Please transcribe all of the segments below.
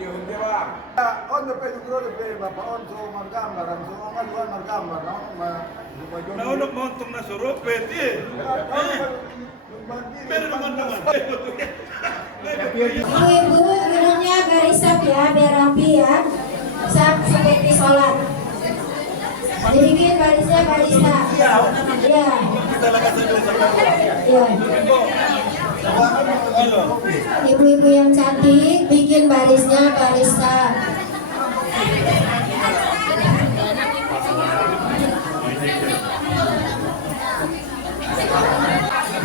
Hindi ba? On the page ko the pay on so magkamar ang so maluan magkamar no. Naulog mo itong nasurot, pwede. Pero naman. Ibu-ibu minumnya berisap ya, biar rapi ya. Seperti sholat. Dibikin barisnya barista. Iya. Iya. Ibu-ibu yang cantik bikin barisnya barista.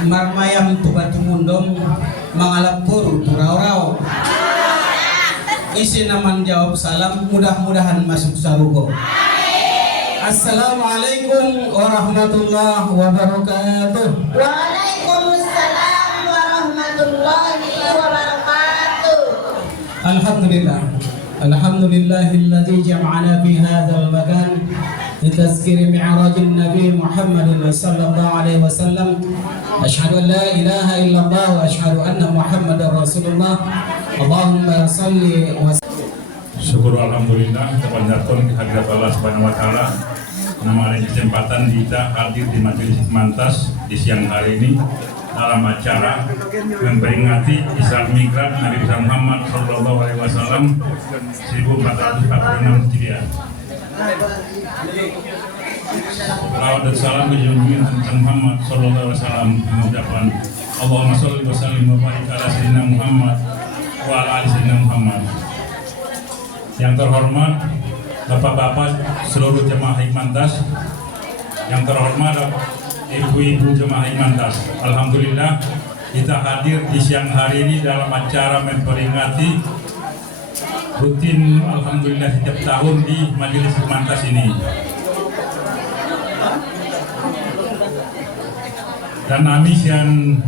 Marmayam tubatu mundong mangalapur turau-rau. Isi naman jawab salam, mudah-mudahan masuk sarugo. Assalamualaikum warahmatullahi wabarakatuh. Waalaikumsalam warahmatullahi wabarakatuh. Alhamdulillahilladzi jama'ana fi hadzal makan litazkiri mi'rajin Nabi Muhammad sallallahu alaihi wasallam. Asyhadu an la ilaha illallah wa asyhadu anna Muhammadar Rasulullah. Allahumma salli wa Syukur alhamdulillah kepanjatkan kehadirat Allah Subhanahu wa taala. Nama kesempatan kita hadir di majelis mantas di siang hari ini dalam acara memperingati Isra Mi'raj Nabi Muhammad sallallahu alaihi wasallam 1446 Hijriah. Salawat dan salam ke junjungan Nabi Muhammad sallallahu alaihi wasallam mengucapkan Allahumma sholli wa sallim wa barik ala sayyidina Muhammad wa ala ali sayyidina Muhammad. Yang terhormat Bapak-bapak seluruh jemaah Hikmantas, yang terhormat ibu-ibu jemaah Hikmantas, alhamdulillah kita hadir di siang hari ini dalam acara memperingati rutin alhamdulillah setiap tahun di majelis Hikmantas ini. Dan Amis yang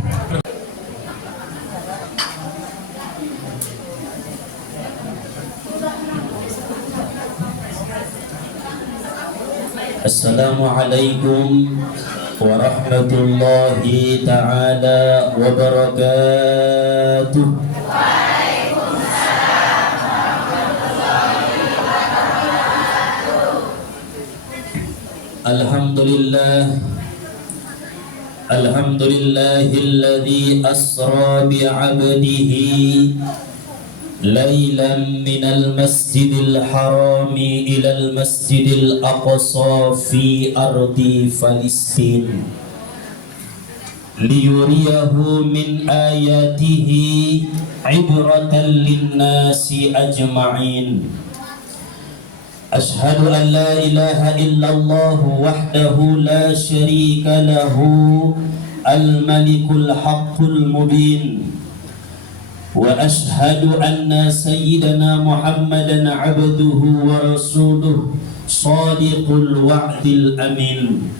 Assalamualaikum warahmatullahi ta'ala wabarakatuh. Waalaikumsalam warahmatullahi wabarakatuh. Alhamdulillahilladzi asra bi'abdihi ليلا من المسجد الحرام إلى المسجد الأقصى في أرض فلسطين ليريه من آياته عبرة للناس أجمعين. أشهد أن لا إله إلا الله وحده لا شريك له الملك الحق المبين. وأشهد أن سيدنا محمدا عبده ورسوله صادق الوعد الأمين.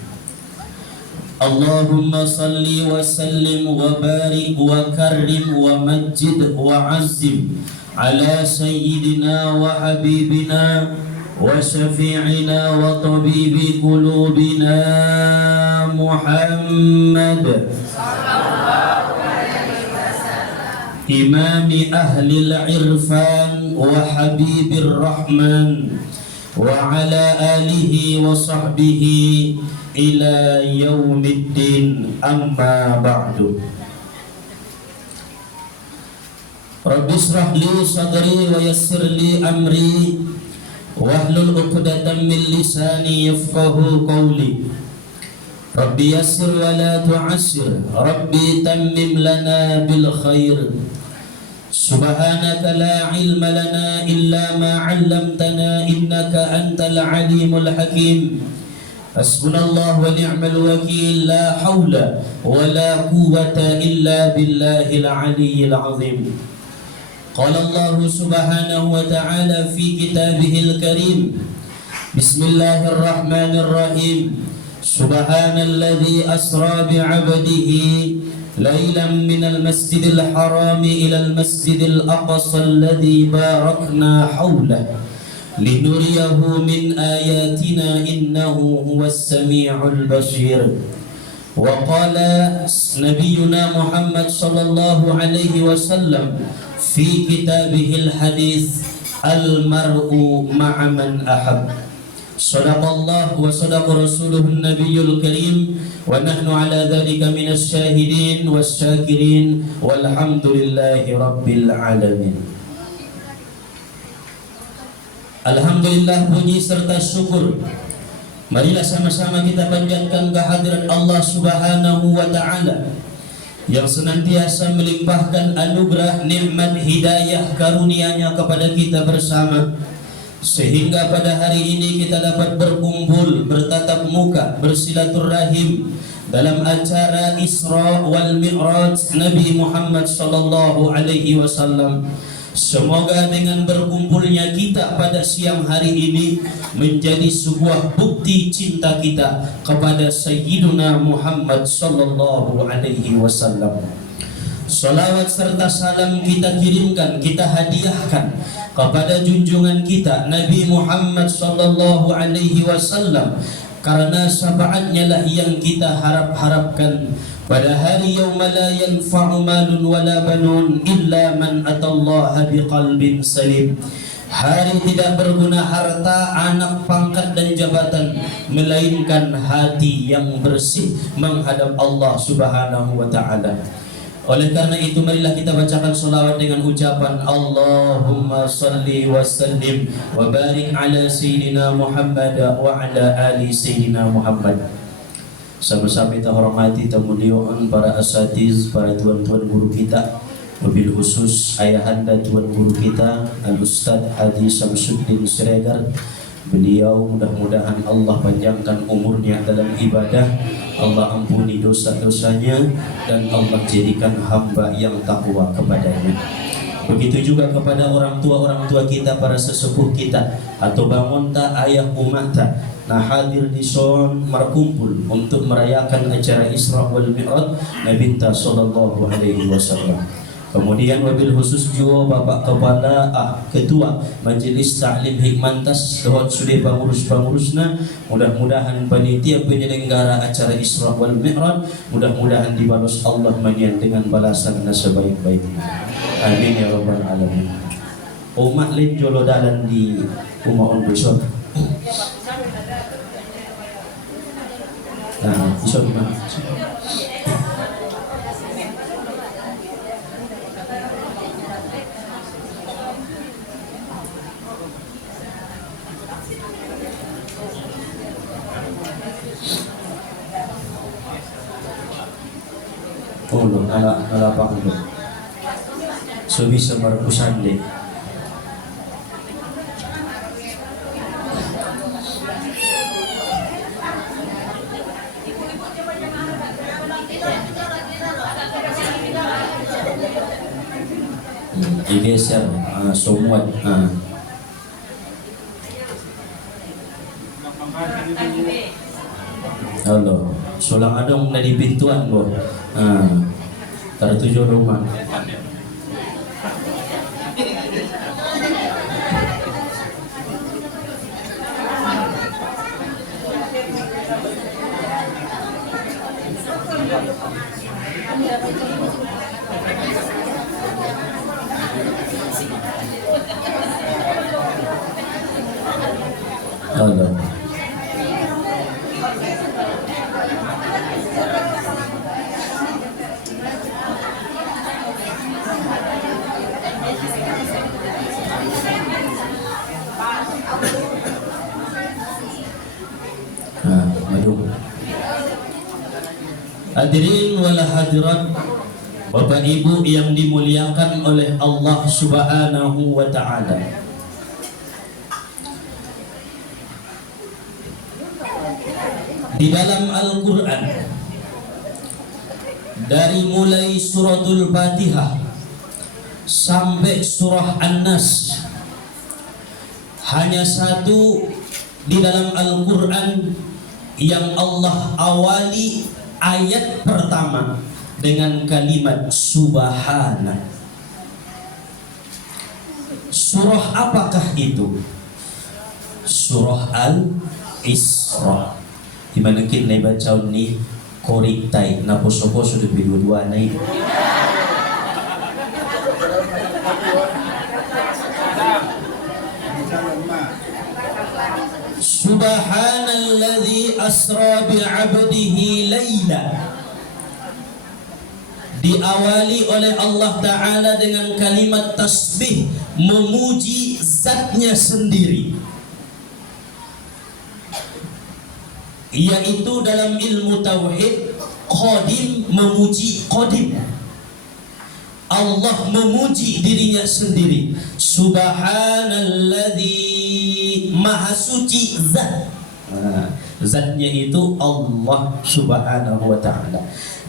اللهم صل وسلم وبارك وكرم ومجد وعزم على سيدنا وحبيبنا وشفيعنا وطبيب قلوبنا محمد إمام أهل العرفان وحبيب الرحمن وعلى آله وصحبه إلى يوم الدين. أما بعد. رب اشرح لي صدري ويسر لي أمري واحلل عقدة من لساني يفقهوا قولي. ربي يسر ولا تعسر ربي تمم لنا بالخير. سبحانك لا علم لنا إلا ما علمتنا إنك أنت العليم الحكيم. حسبنا الله ونعم الوكيل. لا حول ولا قوة إلا بالله العلي العظيم. قال الله سبحانه وتعالى في كتابه الكريم بسم الله الرحمن الرحيم. سبحان الذي أسرى بعبده ليلا من المسجد الحرام إلى المسجد الأقصى الذي باركنا حوله لنريه من آياتنا إنه هو السميع البصير. وقال نبينا محمد صلى الله عليه وسلم في كتابه الحديث al-mar'u ma'a man ahab. Sadaqallah wa sadaqa rasuluhun nabiyul karim wa nahnu ala dhalika minas syahidin was syakirin walhamdulillahi rabbil alamin. Alhamdulillah, puji serta syukur marilah sama-sama kita panjatkan kehadiran Allah Subhanahu wa taala yang senantiasa melimpahkan anugerah, nikmat, hidayah, karunia-Nya kepada kita bersama, sehingga pada hari ini kita dapat berkumpul, bertatap muka, bersilaturahim dalam acara Isra wal Mi'raj Nabi Muhammad sallallahu alaihi wasallam. Semoga dengan berkumpulnya kita pada siang hari ini menjadi sebuah bukti cinta kita kepada Sayyiduna Muhammad sallallahu alaihi wasallam. Salawat serta salam kita kirimkan, kita hadiahkan kepada junjungan kita Nabi Muhammad sallallahu alaihi wasallam, karena syafaatnya lah yang kita harap-harapkan pada hari yauma la yanfa'u malun wala banun illa man atallaha biqalbin salim. Hari tidak berguna harta, anak, pangkat dan jabatan, melainkan hati yang bersih menghadap Allah Subhanahu wa taala. Oleh karena itu marilah kita bacakan salawat dengan ucapan Allahumma salli wa sallim wa barik ala sayyidina Muhammad wa ala ali sayyidina Muhammad. Sama-sama kita hormati tamuliaan para asatiz, para tuan-tuan guru kita, wabil khusus ayahanda tuan guru kita Al-Ustaz Haji Samsuddin Siregar. Beliau mudah-mudahan Allah panjangkan umurnya dalam ibadah, Allah ampuni dosa-dosanya, dan Allah jadikan hamba yang takwa kepadanya. Begitu juga kepada orang tua kita, para sesepuh kita, atau bangunta ayah umata, nah hadir di son berkumpul untuk merayakan acara Isra wal Mi'raj Nabi sallallahu alaihi wasallam. Kemudian wabil khusus juga Bapak Kepala Ketua Majelis Ta'lim Hikmantas Dohot Sudah pengurus-pengurusna, mudah-mudahan panitia penyelenggara acara Isra wal Mi'raj mudah-mudahan dibalas Allah manian dengan balasan sebaik-baiknya. Amin ya rabbal alamin. Umat lain jolo dalan di umat besok. Nah, besok gimana? Oh, nalapang ito. So, bisa marpusan din. Igeser, sumuat. Halo, sulang adong na di pintuan mo. Tertuju rumah. Halo. Hadirin wal hadirat, Bapak Ibu yang dimuliakan oleh Allah Subhanahu wa taala. Di dalam Al-Qur'an, dari mulai suratul Fatihah sampai surah An-Nas, hanya satu di dalam Al-Qur'an yang Allah awali ayat pertama dengan kalimat subhana. Surah apakah itu? Surah Al-Isra. Di mana kita baca ni koriktai na poso-poso de dua-dua na itu. Subhanalladzi asra bi'abdihi laila. Diawali oleh Allah Ta'ala dengan kalimat tasbih, memuji zatnya sendiri, yaitu dalam ilmu tauhid qadim memuji qadim. Allah memuji dirinya sendiri. Subhanalladzi, maha suci zat. Zatnya itu Allah Subhanahu wa ta'ala.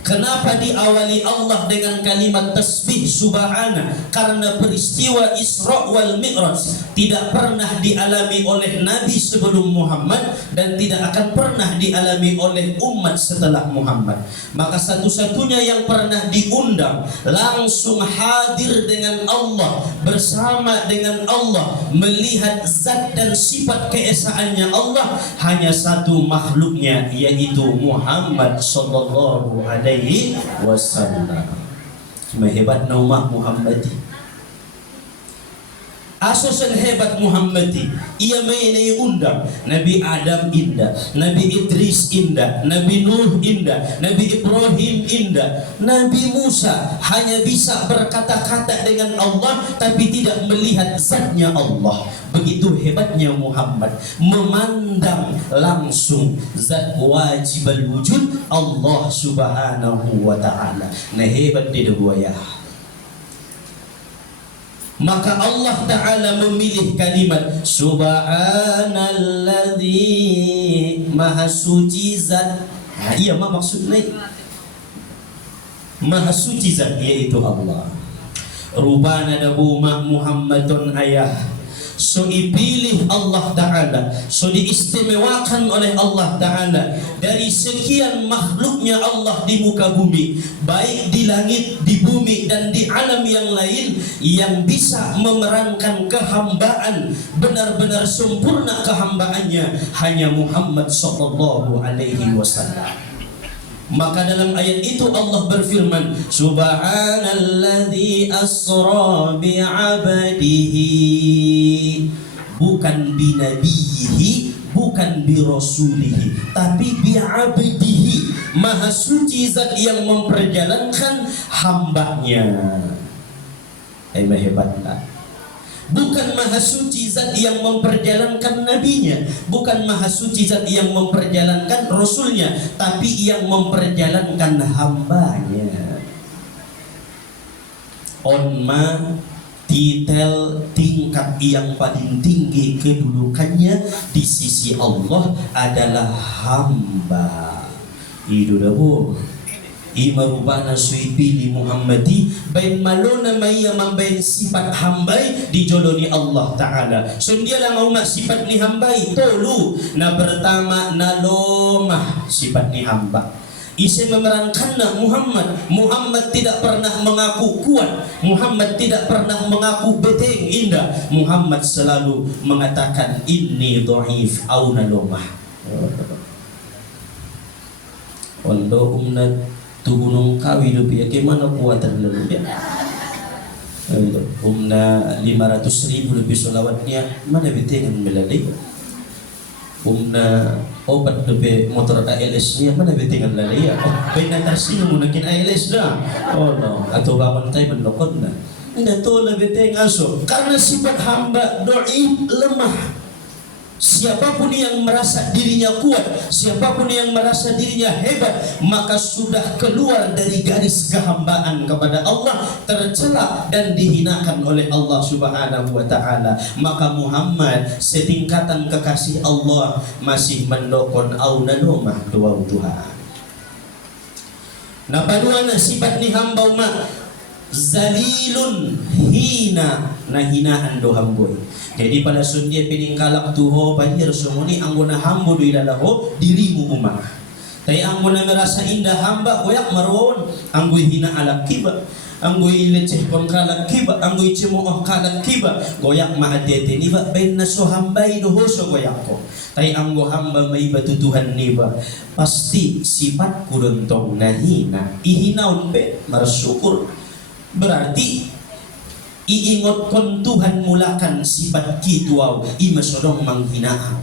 Kenapa diawali Allah dengan kalimat tasbih subhana? Karena peristiwa Isra wal Mi'raj tidak pernah dialami oleh Nabi sebelum Muhammad dan tidak akan pernah dialami oleh umat setelah Muhammad. Maka satu-satunya yang pernah diundang langsung hadir dengan Allah, bersama dengan Allah, melihat zat dan sifat keesaannya Allah, hanya satu makhluknya, yaitu Muhammad sallallahu alaihi wasallam. Hebat nama Muhammadi. Asosan hebat Muhammadi. Ia mainai undang Nabi Adam indah, Nabi Idris indah, Nabi Nuh indah, Nabi Ibrahim indah, Nabi Musa hanya bisa berkata-kata dengan Allah tapi tidak melihat zatnya Allah. Begitu hebatnya Muhammad, memandang langsung zat wajib wujud Allah Subhanahu wa ta'ala. Nah hebat dia dua ya. Maka Allah Ta'ala memilih kalimat Subhanalladzi, maha suci zat. Nah, iya mah maksudnya maha suci zat, yaitu Allah. Rubana dabu Muhammadun ayah. So dipilih Allah Ta'ala, so diistimewakan oleh Allah Ta'ala dari sekian makhluknya Allah di muka bumi, baik di langit, di bumi, dan di alam yang lain, yang bisa memerankan kehambaan, benar-benar sempurna kehambaannya, hanya Muhammad sallallahu alaihi wasallam. Maka dalam ayat itu Allah berfirman, Subhanalladzi asra bi'abdihi, bukan binabihi, bukan birasulihi, tapi bi'abdihi, maha suci zat yang memperjalankan hambanya. Hebatlah. Bukan maha suci zat yang memperjalankan nabinya, bukan maha suci zat yang memperjalankan rasulnya, tapi yang memperjalankan hambanya. Onma titel tingkat yang paling tinggi kedudukannya di sisi Allah adalah hamba. Itu dah bu. Imarubana suipili Muhammadi bain malona maya mambain sifat hambai dijoloni Allah Ta'ala. So dia lah mau sifat ni hambai tolu na pertama nalomah sifat ni hamba. Isi memerankan Muhammad tidak pernah mengaku kuat, Muhammad tidak pernah mengaku beteng indah. Muhammad selalu mengatakan inni dhaif au nalomah. Ondo umnat tu gunung kawi tu ya gimana kuatan lalu ya. Umna 500.000 lebih solawatnya mana betengan melalui. Umna obat lebih motor ALS nya mana betengan lalai ya. Oh benar tarsino munakin ALS dah. Oh no atau lawan tay menokon na. Ina to lebih beteng aso karena sifat hamba dhaif lemah. Siapapun yang merasa dirinya kuat, siapapun yang merasa dirinya hebat, maka sudah keluar dari garis kehambaan kepada Allah, tercela dan dihinakan oleh Allah Subhanahu wa ta'ala. Maka Muhammad setingkatan kekasih Allah masih mendokon au nadomah doa Tuhan. Nah paduana sifat ni hamba umat zalilun hina, nah hinaan do hamboy. Jadi pada sundia peningkalak tuho banjir sumuni anggona hambo do ilalaho dirimu umat. Tapi anggona merasa indah hamba goyak marwon, anggoy hina alak kiba, anggoy leceh pangkalak kiba, anggoy cemooh kalak kiba, goyak maadete niba bain naso hambay do hoso goyak ko. Tapi anggo hamba may batutuhan niba, pasti sifat kudontong nahina, ihinaun pe marsyukur. Berarti iingot kon Tuhan mulakan sifat kituaw imasodong manghinaan.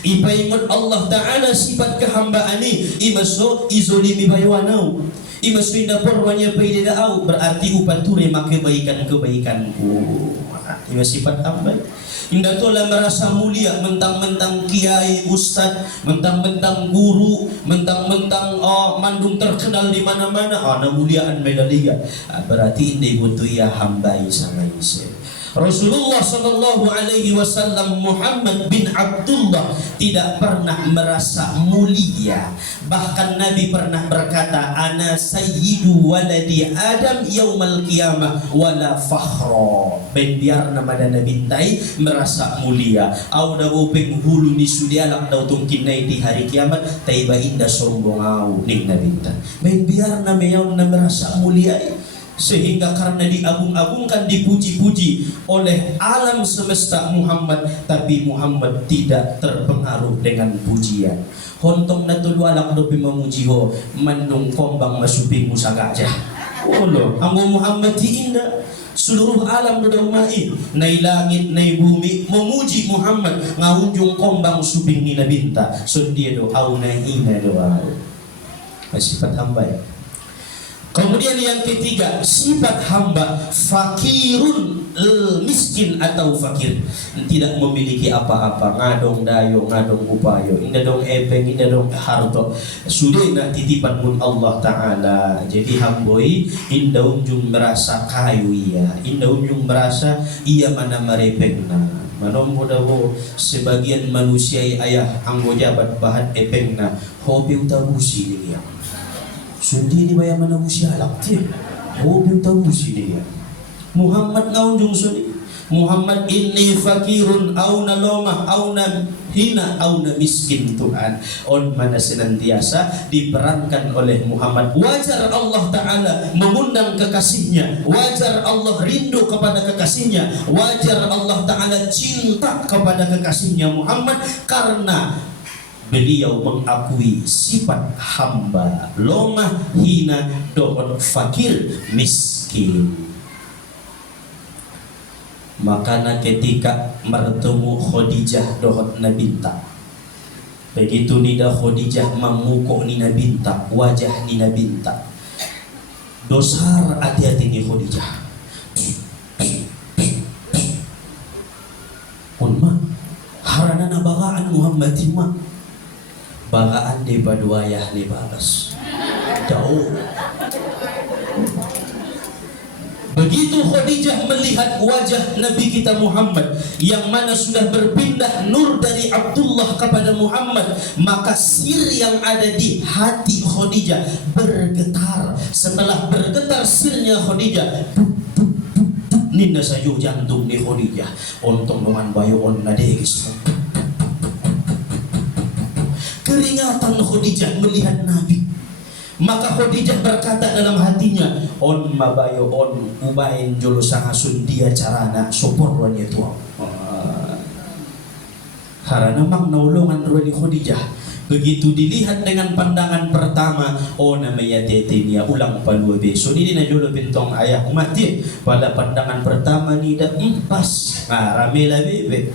ipaingon Allah Ta'ala sifat kehambaan ni imaso izolimi bayawanau imaso indaporwanya paidadao berarti upature maka kebaikan-kebaikanku ima sifat hamba indah tola merasa mulia mentang-mentang kiai ustad mentang-mentang guru mentang-mentang mandung terkenal di mana-mana namuliaan medalia berarti indah butuh ya hambai sama ise Rasulullah sallallahu alaihi wasallam Muhammad bin Abdullah tidak pernah merasa mulia. Bahkan Nabi pernah berkata, "Ana sayyidu waladi Adam yaumal qiyamah wala fakhra." Ben biar nama dan Nabi tai merasa mulia. Au da upeng hulu ni sudialak dau tungkinai di hari kiamat tai ba inda sombong au ning Nabi ta. Ben biar nama yaun na merasa mulia. Sehingga karena diagung-agungkan, dipuji-puji oleh alam semesta Muhammad, tapi Muhammad tidak terpengaruh dengan pujian. Hontong na tulwalak dopi memuji ho mandung kombang masuping musagaja. Olo, ang Muhammad di inda seluruh alam berdomai, nai langit, nai bumi memuji Muhammad ngaunjung kombang suping nina binta. So dia do au nahina doa. Sifat hamba ya. Kemudian yang ketiga, sifat hamba fakirun miskin atau fakir, tidak memiliki apa-apa, ngadong dayo, ngadong upayo, indah dong epeng, indah dong harto, sudah nak titipan mun Allah Ta'ala. Jadi hamboi indah unjung merasa kayu ia, indah unjung merasa ia mana merepengna. Manombo dawo sebagian manusia ayah anggo jabat bahan epengna hobi utabusi dia. Sundi ni bayar mana usia laktir, hobi utabusi dia. Muhammad ngaunjung suni. Muhammad inni fakirun au na lomah au na hina au na miskin Tuhan. On mana senantiasa diperankan oleh Muhammad. Wajar Allah Ta'ala mengundang kekasihnya, wajar Allah rindu kepada kekasihnya, wajar Allah Ta'ala cinta kepada kekasihnya Muhammad karena beliau mengakui sifat hamba, lomah, hina, dohon, fakir, miskin. Makanya ketika bertemu Khadijah dohon Nabinta, begitu nida Khadijah memukuk Nina Binta, wajah Nina Binta dosar hati-hati ni Khadijah. Unma harana nabagaan Muhammad ma bagaan di baduayah ni babas jauh. Begitu Khadijah melihat wajah Nabi kita Muhammad yang mana sudah berpindah nur dari Abdullah kepada Muhammad, maka sir yang ada di hati Khadijah bergetar. Setelah bergetar sirnya Khadijah, ninda sayo jantung ni Khadijah ontong dengan bayon nadegis. Keringatan Khadijah melihat Nabi. Maka Khadijah berkata dalam hatinya, on mabayo on ubain jolo sangasun dia carana sopor wanya tuang. Harana mak naulungan ruani Khadijah. Begitu dilihat dengan pandangan pertama, oh namanya tetenya ulang palua beso. Ini na jolo bintong ayah mati. Pada pandangan pertama ni dah pas. Ramela bebe.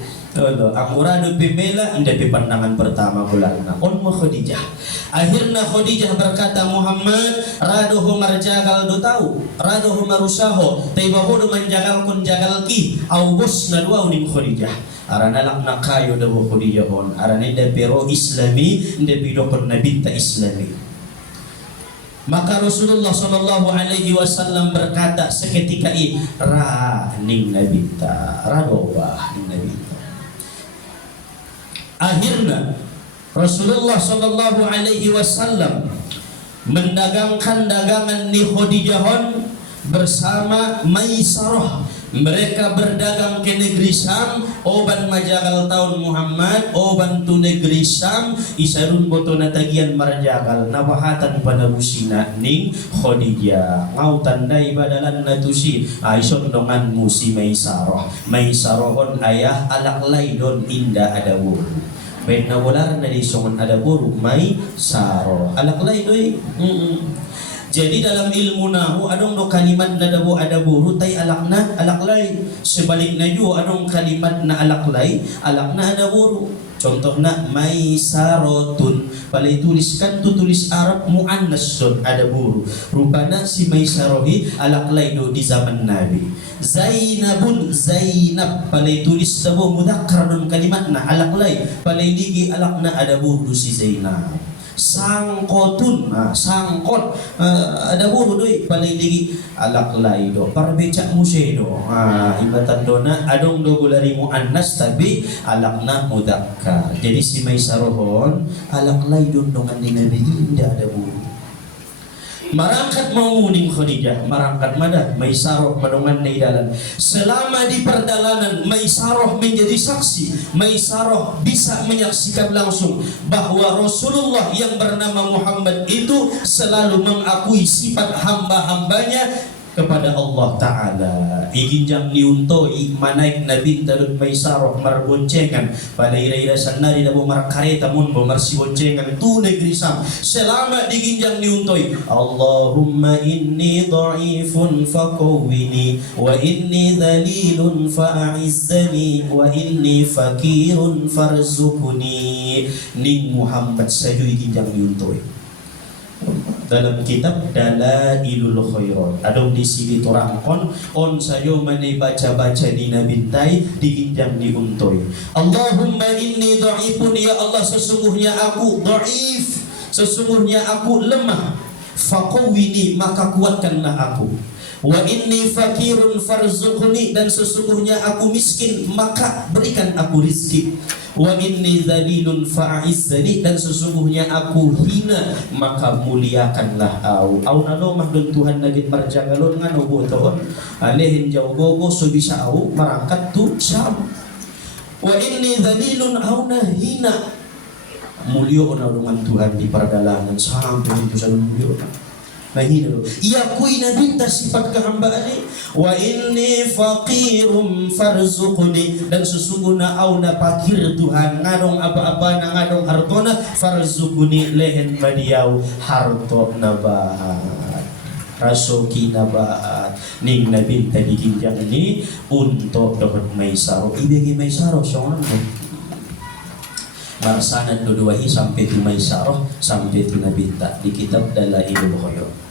Amurado pimela indah pandangan pertama bulanna on Khadijah. Akhirnya Khadijah berkata, Muhammad radohu marjagal do tahu radohu marusaho taibahodo manjagal kun jagal ki au bos na dua uning Khadijah. Arana lak nakayo dawo Khadijah on arana indah pero islami indah bidokon nabinta islami. Maka Rasulullah sallallahu alaihi wasallam berkata seketika ini, ra ning nabinta radobah ning nabinta. Akhirnya Rasulullah sallallahu alaihi wasallam mendagangkan dagangan di Khadijahon bersama Maisarah. Mereka berdagang ke negeri Syam, oban majagal tahun Muhammad, oban tu negeri Syam, isarun boto natagian marjagal, nabahatan panabusina ning Khadijah. Ngau tandai badalan natusi, aison dongan musi Maisarah. Maisarahon ayah alak laidon indah ada wuru. Ben nawalar na di songon ada buruk Maisarah. Alak laidoy. Jadi dalam ilmu nahu adong do kalimat na dabo adaburu tay alakna alaklay. Sebaliknya juga adong kalimat na alaklay alakna adaburu. Contohnya maisarotun, palay tuliskan tu tulis Arab muannas don adaburu. Rupana si maisarohi alaklay do di zaman Nabi. Zainabun Zainab, palay tulis dabo mudzakkar don kalimat na alaklay, palay ligi alakna adaburu si Zainab. Sangkotun, sangkot ada buru doi paling tinggi alaklay do parbecak musedo ibatan dona adong do gulari muannas tapi alakna mudzakkar. Jadi si maisarohon alaklay don dongan di Nabi indah ada buru. Marangkat mau muning Khadijah, marangkat mana Maisaroh madongan di dalan. Selama di perjalanan Maisaroh menjadi saksi, Maisaroh bisa menyaksikan langsung bahwa Rasulullah yang bernama Muhammad itu selalu mengakui sifat hamba-hambanya kepada Allah Ta'ala. Iginjang niuntoi manaik Nabi Talud Maisaroh marboncengan pada ira-ira sanari dabo markareta mun bo marsi boncengan tu negeri Sam. Selama diginjang niuntoi Allahumma inni dha'ifun faqawwini wa inni dhalilun fa'a'izzani wa inni fakirun farzuqni. Ning Muhammad saja iginjang niuntoi dalam kitab Dalailul Khairat adong di sini torangkon on sayo mane baca-baca di nabintai diginjang di untoy. Allahumma inni dha'ifun, ya Allah sesungguhnya aku dhaif, sesungguhnya aku lemah. Faqawwini, maka kuatkanlah aku. Wa inni fakirun farzuqni, dan sesungguhnya aku miskin maka berikan aku rizki. Wa inni dzalilun fa'izzani, dan sesungguhnya aku hina maka muliakanlah au. Au nalo mah don Tuhan nagit marjagalon ngano boton. Alehin jauh gogo so bisa au marangkat tu Syam. Wa inni dzalilun au hina. Mulio na dengan Tuhan di perdalangan sampai itu sa mulio. Mahina lo. Ia kui na binta sifat kehambaane. Wa inni faqirun farzuqni, dan sesungguhnya au na fakir Tuhan ngadong apa-apa na ngadong hartona farzuqni lehen badiau harto nabahat rasoki nabahat ning na binta diginjang ni untuk dapat Maisaroh ibegi Maisaroh songan mo marsanan dodoahi sampai tu Maisaroh sampai tu nabinta di kitab Dalailul Khairat.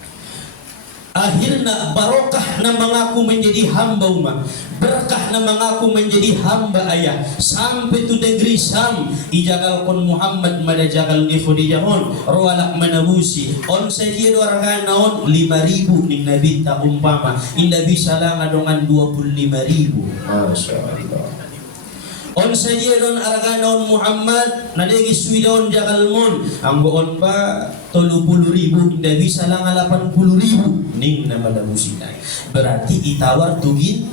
Akhirnya barokah na mengaku menjadi hamba umat, berkah na mengaku menjadi hamba ayah sampai tu negeri Sam. Ijagal kon Muhammad mada jagal ni Khadijahon rawalak manabusi on saja orang naon 5.000 ning nabi ta umpama inda bisa lang adongan 25.000. Masyaallah. On saja don araganon Muhammad nadegi suidon jagal mon anggoon pa 30.000 inda bisa lang 80.000 ning na madamusinay. Berarti itawar tugin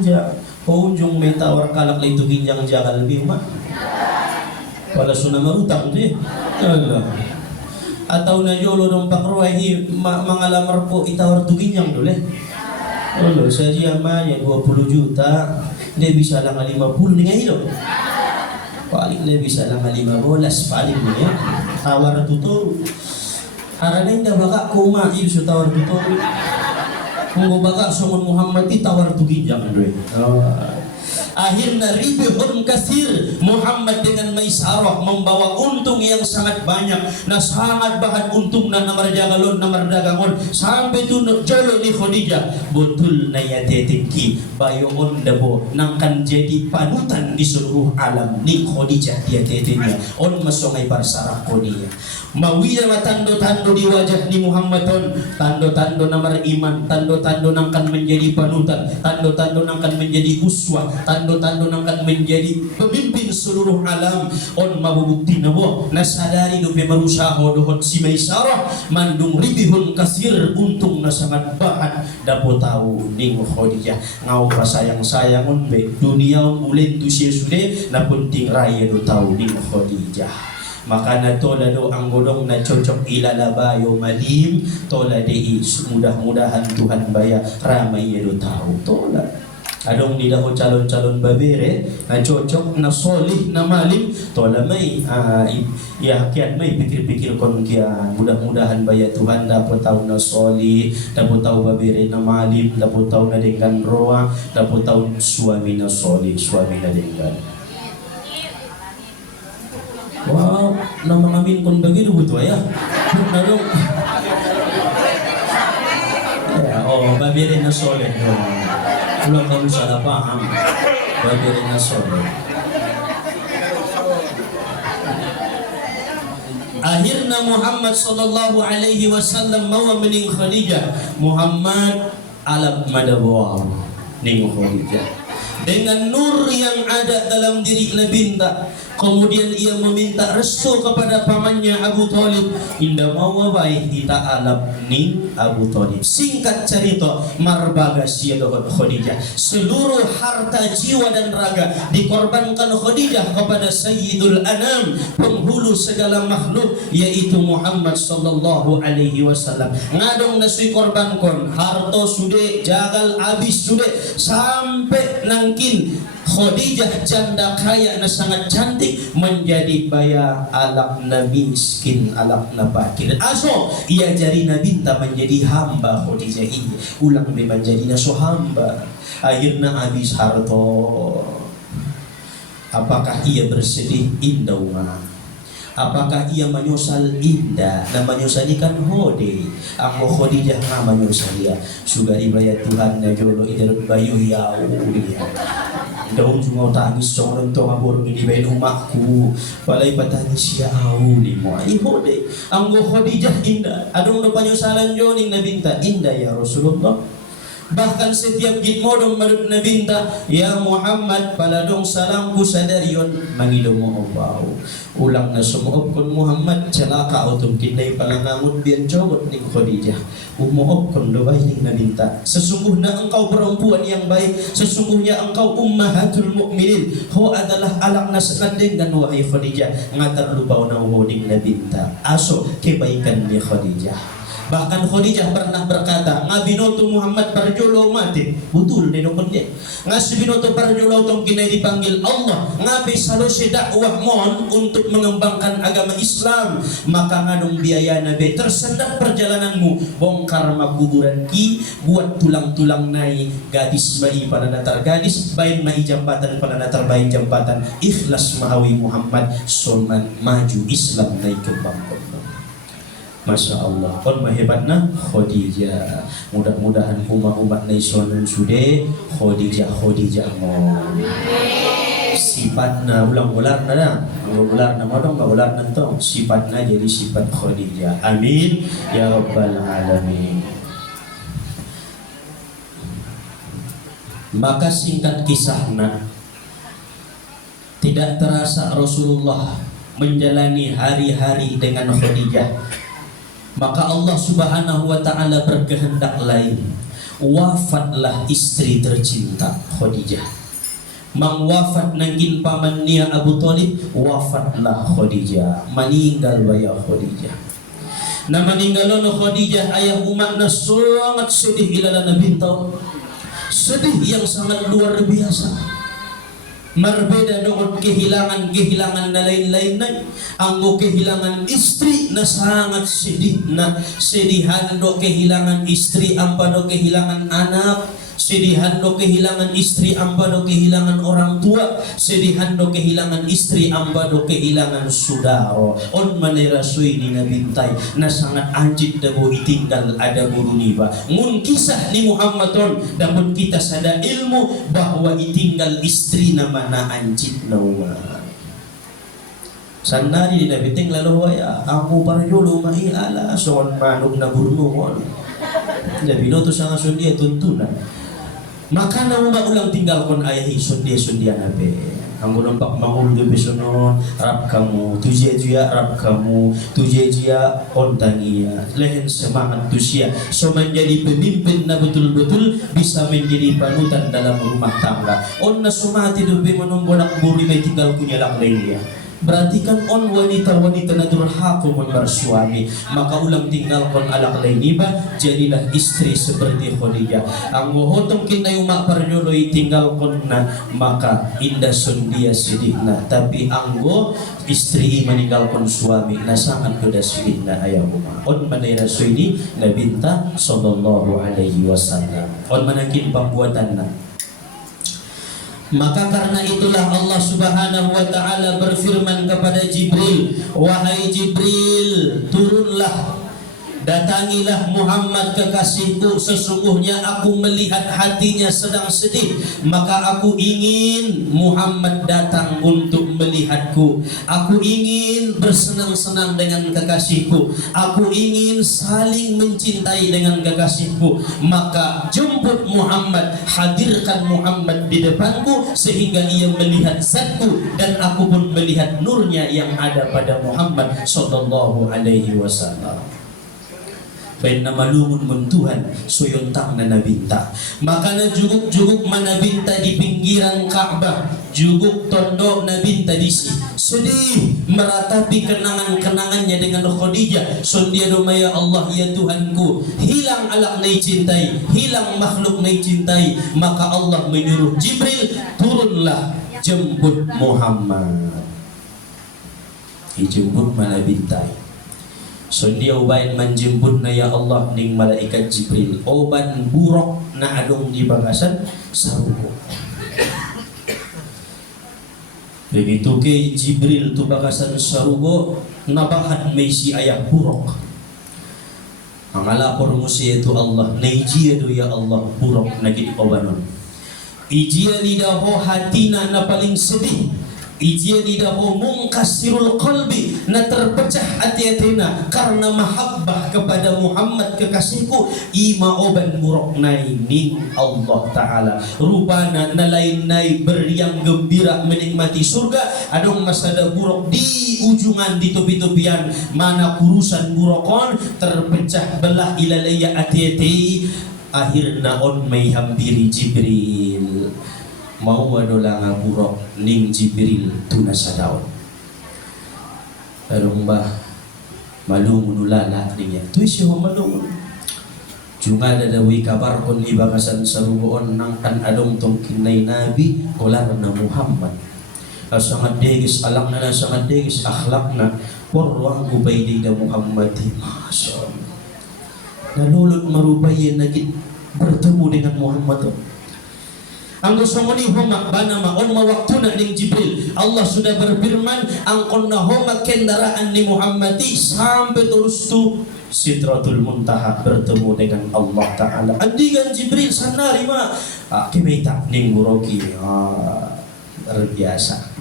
ja unjung may tawar kalak lay tugin yang jagal bima wala suna marutang tu Allah atau na yolo dong pakruahi mangalamar po itawar tugin yang dole Allah saja amanya 20 juta dia bisa lang 50 ni ngahilo paling dia bisa lang 15 paling niya tawar tuto aranin dah baka kuma isu tawar tuto kung baka sungon Muhammad ti tawar tugi jangan doi. Akhirnya ribihun kasir Muhammad dengan Maisaroh membawa untung yang sangat banyak. Nah sangat bahan untung na namarjagalon namardagangon sampai tu jolo ni Khadijah betul na yatetingki bayoon dabo nangkan jadi panutan di seluruh alam ni Khadijah dia tetenya on masongay barsarah Khadijah. Mawila matando-tando di wajah ni Muhammadon, tando-tando namar iman, tando-tando nangkan menjadi panutan, tando-tando nangkan menjadi uswah, tando-tando nangkan menjadi pemimpin seluruh alam. On mabubukti nabo nasadari do pemarusaho dohot si Maisaroh mandung ribihun kasir untung na sangat bahan dapo tahu ning Khadijah ngau pa sayang-sayangon be dunia ulen tu siya sude na punting raya do tahu ning Khadijah. Maka na tola do ang godong na cocok ilalabayo malim tola dei mudah-mudahan Tuhan baya ramai do tahu tola Adong di daho calon-calon babere na cocok na solih na malim tola may ya kian may pikir-pikir kon kian mudah-mudahan baya Tuhan dapat tahu na solih, dapat tahu babere na malim, dapat tahu na dengan roa, dapat tahu suami na solih, suami na dengan. Wow, nama amin kon begitu butuh ya. Nadong ya, oh babere na solih. Pulang kamu salah paham. Babere na solih. Akhirnya Muhammad sallallahu alaihi wasallam mau mening Khadijah. Muhammad alap madabaw ning Khadijah. Dengan nur yang ada dalam diri Nabinta, kemudian ia meminta restu kepada pamannya Abu Thalib. Indah mau baik kita alap ning Abu Thalib. Singkat cerita, marbaga sia dohon Khadijah. Seluruh harta jiwa dan raga dikorbankan Khadijah kepada Sayyidul Anam, penghulu segala makhluk, yaitu Muhammad sallallahu alaihi wasallam. Ngadong nasi korbankon, harta sude, jagal abis sude, sampai nangkin Khadijah janda kaya na sangat cantik menjadi baya alak na miskin, alak na fakir. Aso ia jadi nabinta menjadi hamba Khadijah ini. Ulang be menjadi naso hamba. Akhirnya habis harto. Apakah ia bersedih? Indah umah. Apakah ia menyesal? Indah. Dan menyesalikan hode. Ang Khadijah nga menyesal dia. Sugari bayat Tuhan na jolo idarut bayu ya uliya. Daun juga tangis seorang tua borong ini bayi umakku. Palai patangis ya auli mo. Ihode. Ang Khadijah indah. Adong na penyesalan joning nabinta indah ya Rasulullah. Bahkan setiap gitmodong madut nabinta, ya Muhammad paladong salamku sadarion mangidong mo obaw. Ulang na sumuop kon Muhammad celaka otong kinay palangamon biyan jawot ni Khadijah. Umuop kon dobay ning nabinta. Sesungguhnya engkau perempuan yang baik, sesungguhnya engkau ummahatul mukminin. Ho adalah anak na sekandeng dan wahai Khadijah. Ngatar lupaw na uhoding nabinta. Aso kebaikan ni Khadijah. Bahkan Khadijah pernah berkata, nga binoto Muhammad parjolo mati. Betul din ako niya. Nga si binoto parjolo tong kinay dipanggil Allah. Nga bisalo si dakwah mon untuk mengembangkan agama Islam. Maka nga nung biaya na be, tersendak perjalananmu. Bongkar makuburan ki, buat tulang-tulang nai. Gadis mai pananatar gadis, bayin mai jambatan pananatar bayin jambatan. Ikhlas maawi Muhammad, soman maju Islam naik kembang. Masya Allah, kon mahebatna Khadijah. Mudah-mudahan umat-umat nasional sude Khadijah mo. Sifatna ulang-ular na, ulang-ular na modong ular na to. Sifatna jadi sifat Khadijah. Amin ya rabbal alamin. Maka singkat kisahnya, tidak terasa Rasulullah menjalani hari-hari dengan Khadijah. Maka Allah subhanahu wa ta'ala berkehendak lain. Wafatlah istri tercinta Khadijah. Mang wafat nangkin pamannya Abu Thalib, wafatlah Khadijah. Meninggal waya Khadijah. Na meninggalon Khadijah ayah umatna sangat sedih ilala nabinta. Sedih yang sangat luar biasa. Berbeda dengan kehilangan na lain-lain na. Ang kehilangan istri na sangat sedih na. Sedihan do kehilangan istri, ampa do kehilangan anak. Sedihan do kehilangan istri, ampa do kehilangan orang tua. Sedihan do kehilangan istri, ampa do kehilangan saudara. On manerasui ni nabintay na sangat anjit dabo itinggal ada guru niba. Ngun kisah ni Muhammadon dapat kita sada ilmu bahwa itinggal istri na mana anjit nawa. Sandari di nabiting lalu ya aku para jolo maiala soon manug na burno mo. Jadi noto sa ngasun dia tuntunan. Maka nang ulang tinggal kon ayah sundia nabe. Ang nampak mangul de besono rap kamu tuje jia rap kamu tuje jia ontangia lehen semangat tusia so menjadi pemimpin na betul-betul bisa menjadi panutan dalam rumah tangga. On na sumati do be monombolak buri may tinggal kunya lak lain dia. Berarti kan on wanita-wanita na durhaka pun bersuami, maka ulang tinggalkan alak lain iba, jadilah istri seperti Khadijah. Ang mohotong kinay umak parnyoloy tinggalkan na, maka indah sundia sidih na. Tapi anggo istri meninggalkan suami na sangat kuda sidih na ayaw umak. On manay rasoy ni Nabinta sallallahu alaihi wasallam. On manakin pambuatan na. Maka karena itulah Allah Subhanahu wa taala berfirman kepada Jibril, "Wahai Jibril, turunlah, datangilah Muhammad kekasihku, sesungguhnya aku melihat hatinya sedang sedih, maka aku ingin Muhammad datang untuk melihatku. Aku ingin bersenang-senang dengan kekasihku, aku ingin saling mencintai dengan kekasihku. Maka jemput Muhammad, hadirkan Muhammad di depanku sehingga ia melihat zatku dan aku pun melihat nurnya yang ada pada Muhammad sallallahu alaihi wasallam." Baik nama lumun mentuhan soyontang na nabinta. Maka na juguk manabinta di pinggiran Ka'bah, juguk tondok nabinta di si sedih meratapi kenangan-kenangannya dengan Khadijah. Sondia domaya Allah, ya Tuhanku, hilang alak nai cintai, hilang makhluk nai cintai. Maka Allah menyuruh Jibril, turunlah jemput Muhammad. Dijemput manabintai. So dia ubain menjemput na ya Allah ning malaikat Jibril, oban burok na adong di bagasan sarugo. Begitu ke Jibril tu bagasan sarugo, nabahat may si ayah burok. Ang alapor mo siya itu Allah, naijia do ya Allah burok na gid obanon. Ijia lidaho hatina na paling sedih. Ijia lidaho mungkasirul qalbi, na terpecah hati-hatina karena mahabbah kepada Muhammad kekasihku. Ima oban burok nai ning Allah Ta'ala, rupana na lain nai beriang gembira menikmati surga. Adong masada burok di ujungan di topi-topian, mana kurusan burokon terpecah belah ilalaya hati-hati. Akhirna on may hampiri Jibril, mau wadola nga burok ning Jibril tuna sa daon. Pero ba malungun ulala niya tu siya malungun junga dadawi kabar kon ibakasan sa rugoon nang kan adong tong kinay nabi kolar na Muhammad. Sangat degis alak na sangat degis akhlak na porwang ubay da Muhammad. Masya Allah, nalulot marubayin na bertemu dengan Muhammad. Ang gusto mo ni homak bana maon mawaktu na ning Jibril, Allah sudah berfirman angkon na homak kendaraan ni Muhammadi sampai terus tu Sidratul Muntaha bertemu dengan Allah Ta'ala. Andigan Jibril sana rima kimita ning buroki luar biasa.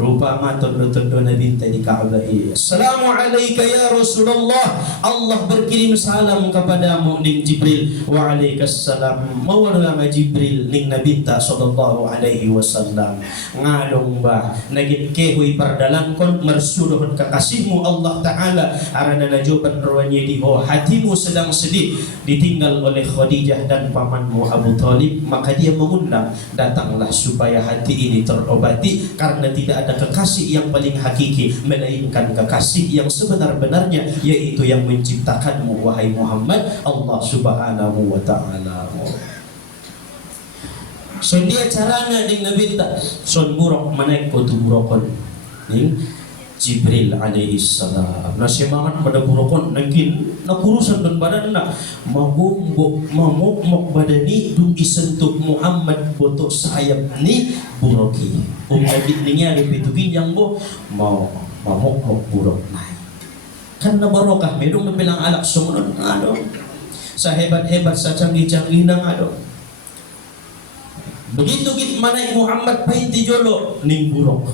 Rupa tondo-tondo Nabi di Ka'bah. Assalamualaikum ya Rasulullah. Allah berkirim salam kepadamu ning Jibril. Waalaikumsalam. Mawala nga Jibril ning Nabi sallallahu alaihi wasallam. Ngalong ba nagit kehoy pardalan kon mersudohon kekasihmu Allah Ta'ala arana najuban rawanya di hatimu sedang sedih ditinggal oleh Khadijah dan pamanmu Abu Thalib. Maka dia mengundang, datanglah supaya hati ini terobati, karena tidak ada kekasih yang paling hakiki melainkan kekasih yang sebenar-benarnya, yaitu yang menciptakanmu wahai Muhammad, Allah Subhanahu wa Ta'ala. So dia caranya ding Nabi ta son burok manaik ko tu burokon ning Jibril alaihi salam. Na semangat pada burokon nangkin na kurusan dan badan na mamuk badani dum isentuk Muhammad botok sayap ni buroki. Umagit niya di pitugin yang bo mau mamuk burok naik. Karena barokah medong nabilang alak sumunod ano sa hebat-hebat sa canggih-canggih nang ano. Begitu git manay Muhammad pahinti jolo ning burok.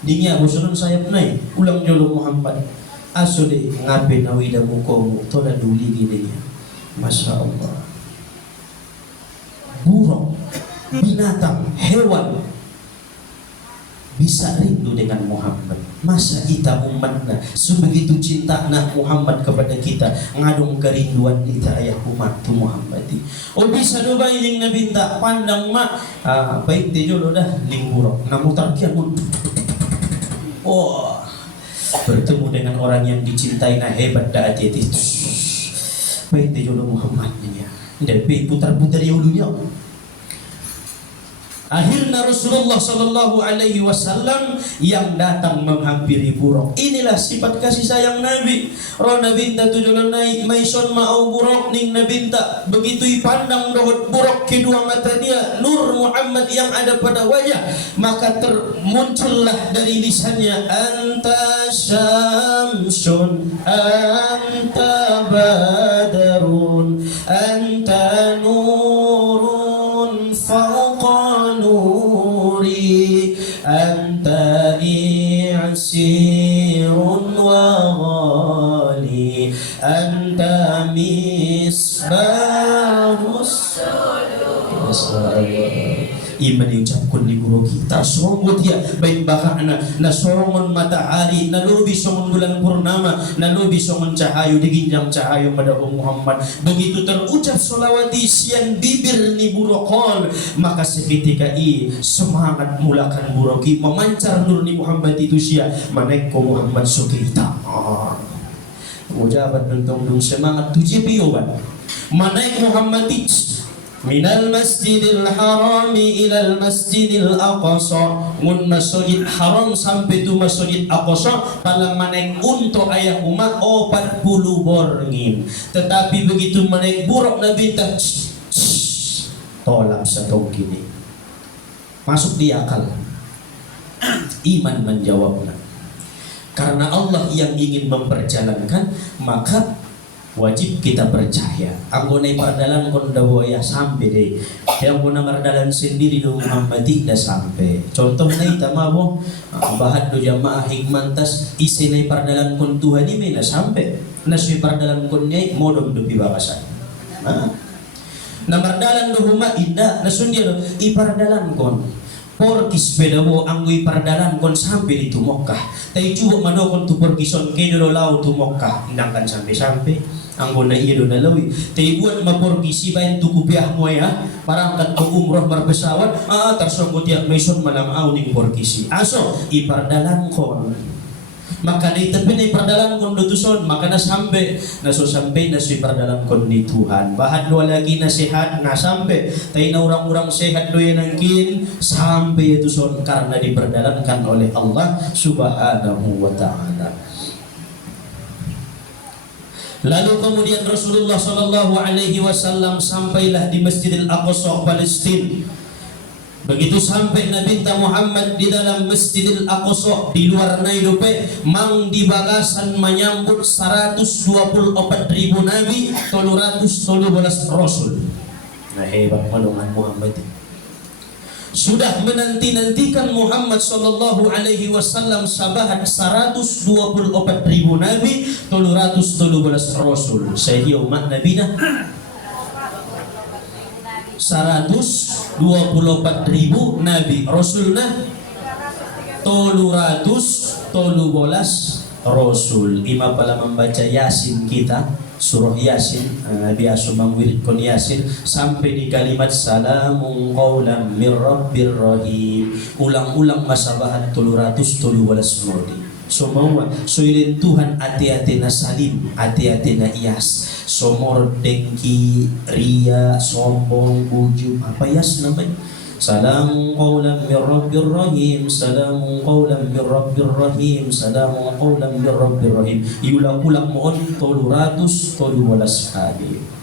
Dinya busunun sayap nai ulang jolo Muhammad asode ngabe nawida muko tola duli gini. Masya Allah, buruk binatang hewan bisa rindu dengan Muhammad. Masa kita umatnya sebegitu cinta nak Muhammad kepada kita, ngadong kerinduan kita ayah umat tu Muhammad. Oh bisa do bayi yang Nabi tak pandang mak baik tejo lo dah lingkurok namutar kiamun. Oh bertemu dengan orang yang dicintai nah hebat dah hati-hati. Baik tejo lo Muhammadnya. Dari putar-putar ya dunia. Akhirnya Rasulullah Sallallahu Alaihi Wasallam yang datang menghampiri buruk. Inilah sifat kasih sayang Nabi. Roh Nabi tak tujuan naik maison mau buruk ning Nabi tak begitu dipandang dohot buruk kedua mata dia nur Muhammad yang ada pada wajah, maka termuncullah dari lisannya anta syamsun anta badarun anta nurun fauqa nuri anta i'sirun wa ghali anta misbahus iman diucapkan di guru kita songot ya baik bakana na songon matahari na lubi songon bulan purnama na lubi songon cahayu diginjang cahayu pada Muhammad. Begitu terucap solawati sian bibir ni burokol, maka seketika semangat mulakan buroki memancar nur ni Muhammad itu sia maneko Muhammad sukita mujabat nentong semangat tujuh piyoban manaik Muhammad minal masjidil harami ilal masjidil aqsa mun masjid haram sampai tu masjid aqsa pala manaik untuk ayah umat 40 borngin, tetapi begitu manaik buruk Nabi tak tolak satu gini masuk di akal. Iman menjawabnya karena Allah yang ingin memperjalankan, maka wajib kita percaya. Anggone pardalan kon dawaya sampai deh. Yang guna mardalan sendiri do Muhammad tidak sampai. Contohnya ita mabo bahad do jamaah hikmantas isinay pardalan kon Tuhan ini na sampai. Naswi pardalan kon nyai modom do pibabasan. Na mardalan do huma indah nasundia do ipardalan kon. Porkis pedawo anggoy pardalan kon sampai di Mokkah. Tay cubo manokon tu porkison kedo lau tu Mokkah. Indangkan sampai-sampai anggo na iyo na lawi. Tay buat maporkisi bayan tu kupiah mo ya. Parangkat ko umroh marpesawat. Tarsonggo tiyak maison malam ning porkisi. Aso ipardalan kon. Maka di tepi ni perdalan kon dutuson maka na sampai na si perdalan kon di Tuhan. Bahad dua lagi nasihat na sampai tay na orang-orang sehat do yanangkin sampai itu son karena diperdalankan oleh Allah Subhanahu wa taala. Lalu kemudian Rasulullah Sallallahu Alaihi Wasallam sampailah di Masjidil Aqsa Palestina. Begitu sampai Nabi Muhammad di dalam Masjidil Aqsa di luar Nairobi, mang di bagasan menyambut 124.000 Nabi, 312 Rasul. Nah hebat manungan Muhammad. Sudah menanti-nantikan Muhammad Sallallahu Alaihi Wasallam sabahan 124.000 Nabi, 312 Rasul. Saya umat Nabi dah 124.000 Nabi, Rasulna 313 Rasul. Ima pala membaca Yasin kita, surah Yasin, biasa mengwirid kon Yasin sampai di kalimat salamun qaulan mir rabbir rahim. Ulang-ulang masabahan 313 modi. Semua soilin Tuhan hati-hati na salim, hati-hati na ias. Somor dengki, ria, sombong, bujum, apa yas namanya? Salamun qaulan mir rabbir rahim, salamun qaulan mir rabbir rahim, salamun qaulan mir rabbir rahim. Iulang-ulang mohon 313 kali.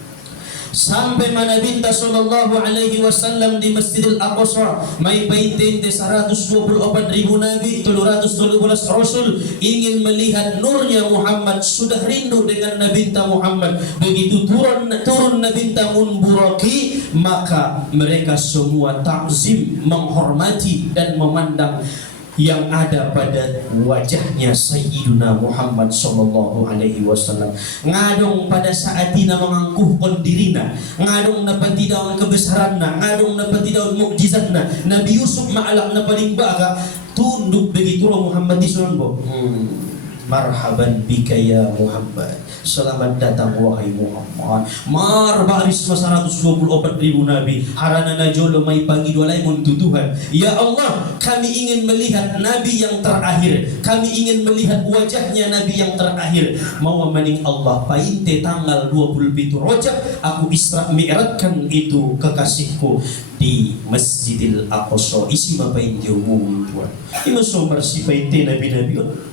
Sampai mana binta Sallallahu Alaihi Wasallam di Masjidil Aqsa may painting de 124.000 Nabi, 312 Rasul ingin melihat nurnya Muhammad, sudah rindu dengan Nabi Muhammad. Begitu turun Nabi Munburaki, maka mereka semua takzim, menghormati dan memandang yang ada pada wajahnya Sayyiduna Muhammad sallallahu alaihi wasallam. Ngadong pada saat ina mengangkuhkan dirina, ngadong napati daun kebesaranna, ngadong napati daun mukjizatna. Nabi Yusuf ma'alak na paling baga tunduk begitu Muhammad disunan bo. Marhaban bika ya Muhammad. Selamat datang wahai Muhammad. Baris 124.000 Nabi. Harana najolo may pangidolay untuk Tuhan. Ya Allah, kami ingin melihat Nabi yang terakhir. Kami ingin melihat wajahnya Nabi yang terakhir. Mau maning Allah painte tanggal 27 Rajab aku Isra Mi'rajkan itu kekasihku di Masjidil Aqsa. Isi mapain dia umum Tuhan. Ini sumber si painte Nabi-Nabi.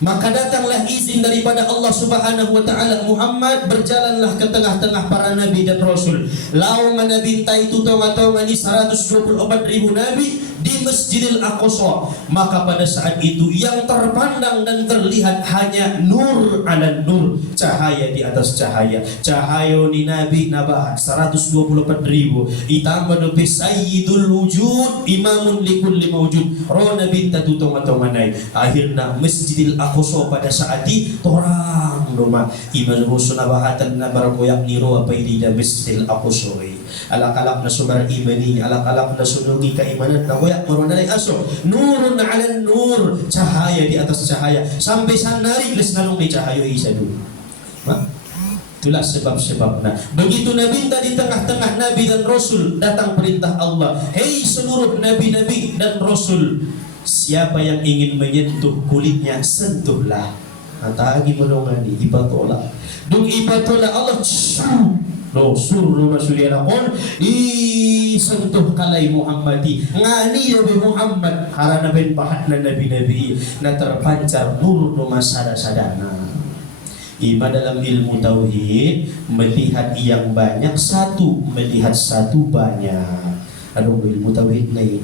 Maka datanglah izin daripada Allah Subhanahu wa taala, Muhammad berjalanlah ke tengah-tengah para nabi dan rasul. Lau manabintai itu tonga-tonga ni 124.000 nabi di Masjidil Aqsa. Maka pada saat itu yang terpandang dan terlihat hanya nur ala nur, cahaya di atas cahaya. Cahaya ni nabi nabah 124.000 itambah dope sayyidul wujud imamun likulli mawjud. Ro nabi tatu tonga-tonga nai. Akhirnya Masjidil Aqsa pada saat itu orang doma iman rusul nabahatan nabarkoyak niro apa ini da Masjidil Aqsa. Alak-alak na sumber imani, alak-alak na sunugi keimanan na koyak meronalay aso. Nurun ala nur, cahaya di atas cahaya. Sampai sanari les nalong ni cahaya isa dulu. Itulah sebab-sebabnya. Begitu Nabi tadi tengah-tengah Nabi dan Rasul datang perintah Allah. Hei seluruh Nabi-Nabi dan Rasul, siapa yang ingin menyentuh kulitnya, sentuhlah. Atagi menongani ibatola. Dung ibatola Allah Rasul Rasulullah sentuh kalai Muhammadi ngani Nabi Muhammad harana ben pahat na nabi-nabi na terpancar nur no masada-sadana. Ima dalam ilmu tauhid melihat yang banyak satu, melihat satu banyak. Aduh ilmu tauhid ni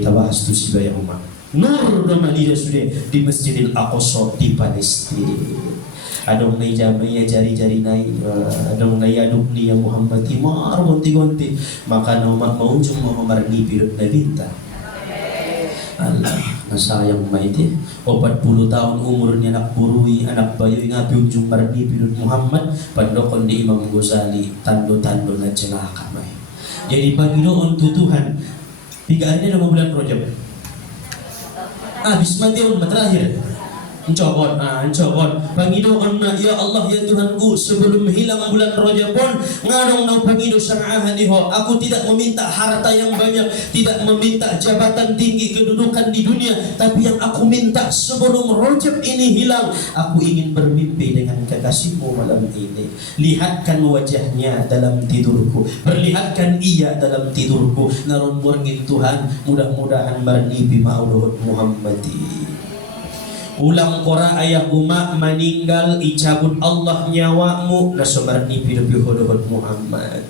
tabahas tu si bayang umat. Nur no malida sudah di Masjidil Aqsa di Palestina. Adong nai jamai jari-jari nai adong nai aduk ni yang Muhammad timar gonti-gonti maka nomak maujung Muhammad ni birut nabita. Allah nasayang maiti 40 tahun umurnya anak burui anak bayu ngapi ujung marni birut Muhammad pandokon di Imam Ghazali tando-tando na celaka mai. Jadi pagi doon tutuhan 3 hari ini 5 bulan Rajab. Habis mati on terakhir. Encokon, Pangidoon na ya Allah ya Tuhanku sebelum hilang bulan Rajab pun nganong nau pangido syara'ahan iho. Aku tidak meminta harta yang banyak, tidak meminta jabatan tinggi kedudukan di dunia, tapi yang aku minta sebelum Rajab ini hilang, aku ingin bermimpi dengan kekasihmu malam ini. Lihatkan wajahnya dalam tidurku, perlihatkan ia dalam tidurku. Naron borngin Tuhan, mudah-mudahan bernibi ma'uluhut Muhammadi. Ulang kora ayah umat meninggal icabut Allah nyawamu nasobarni pidup-pidup Muhammad.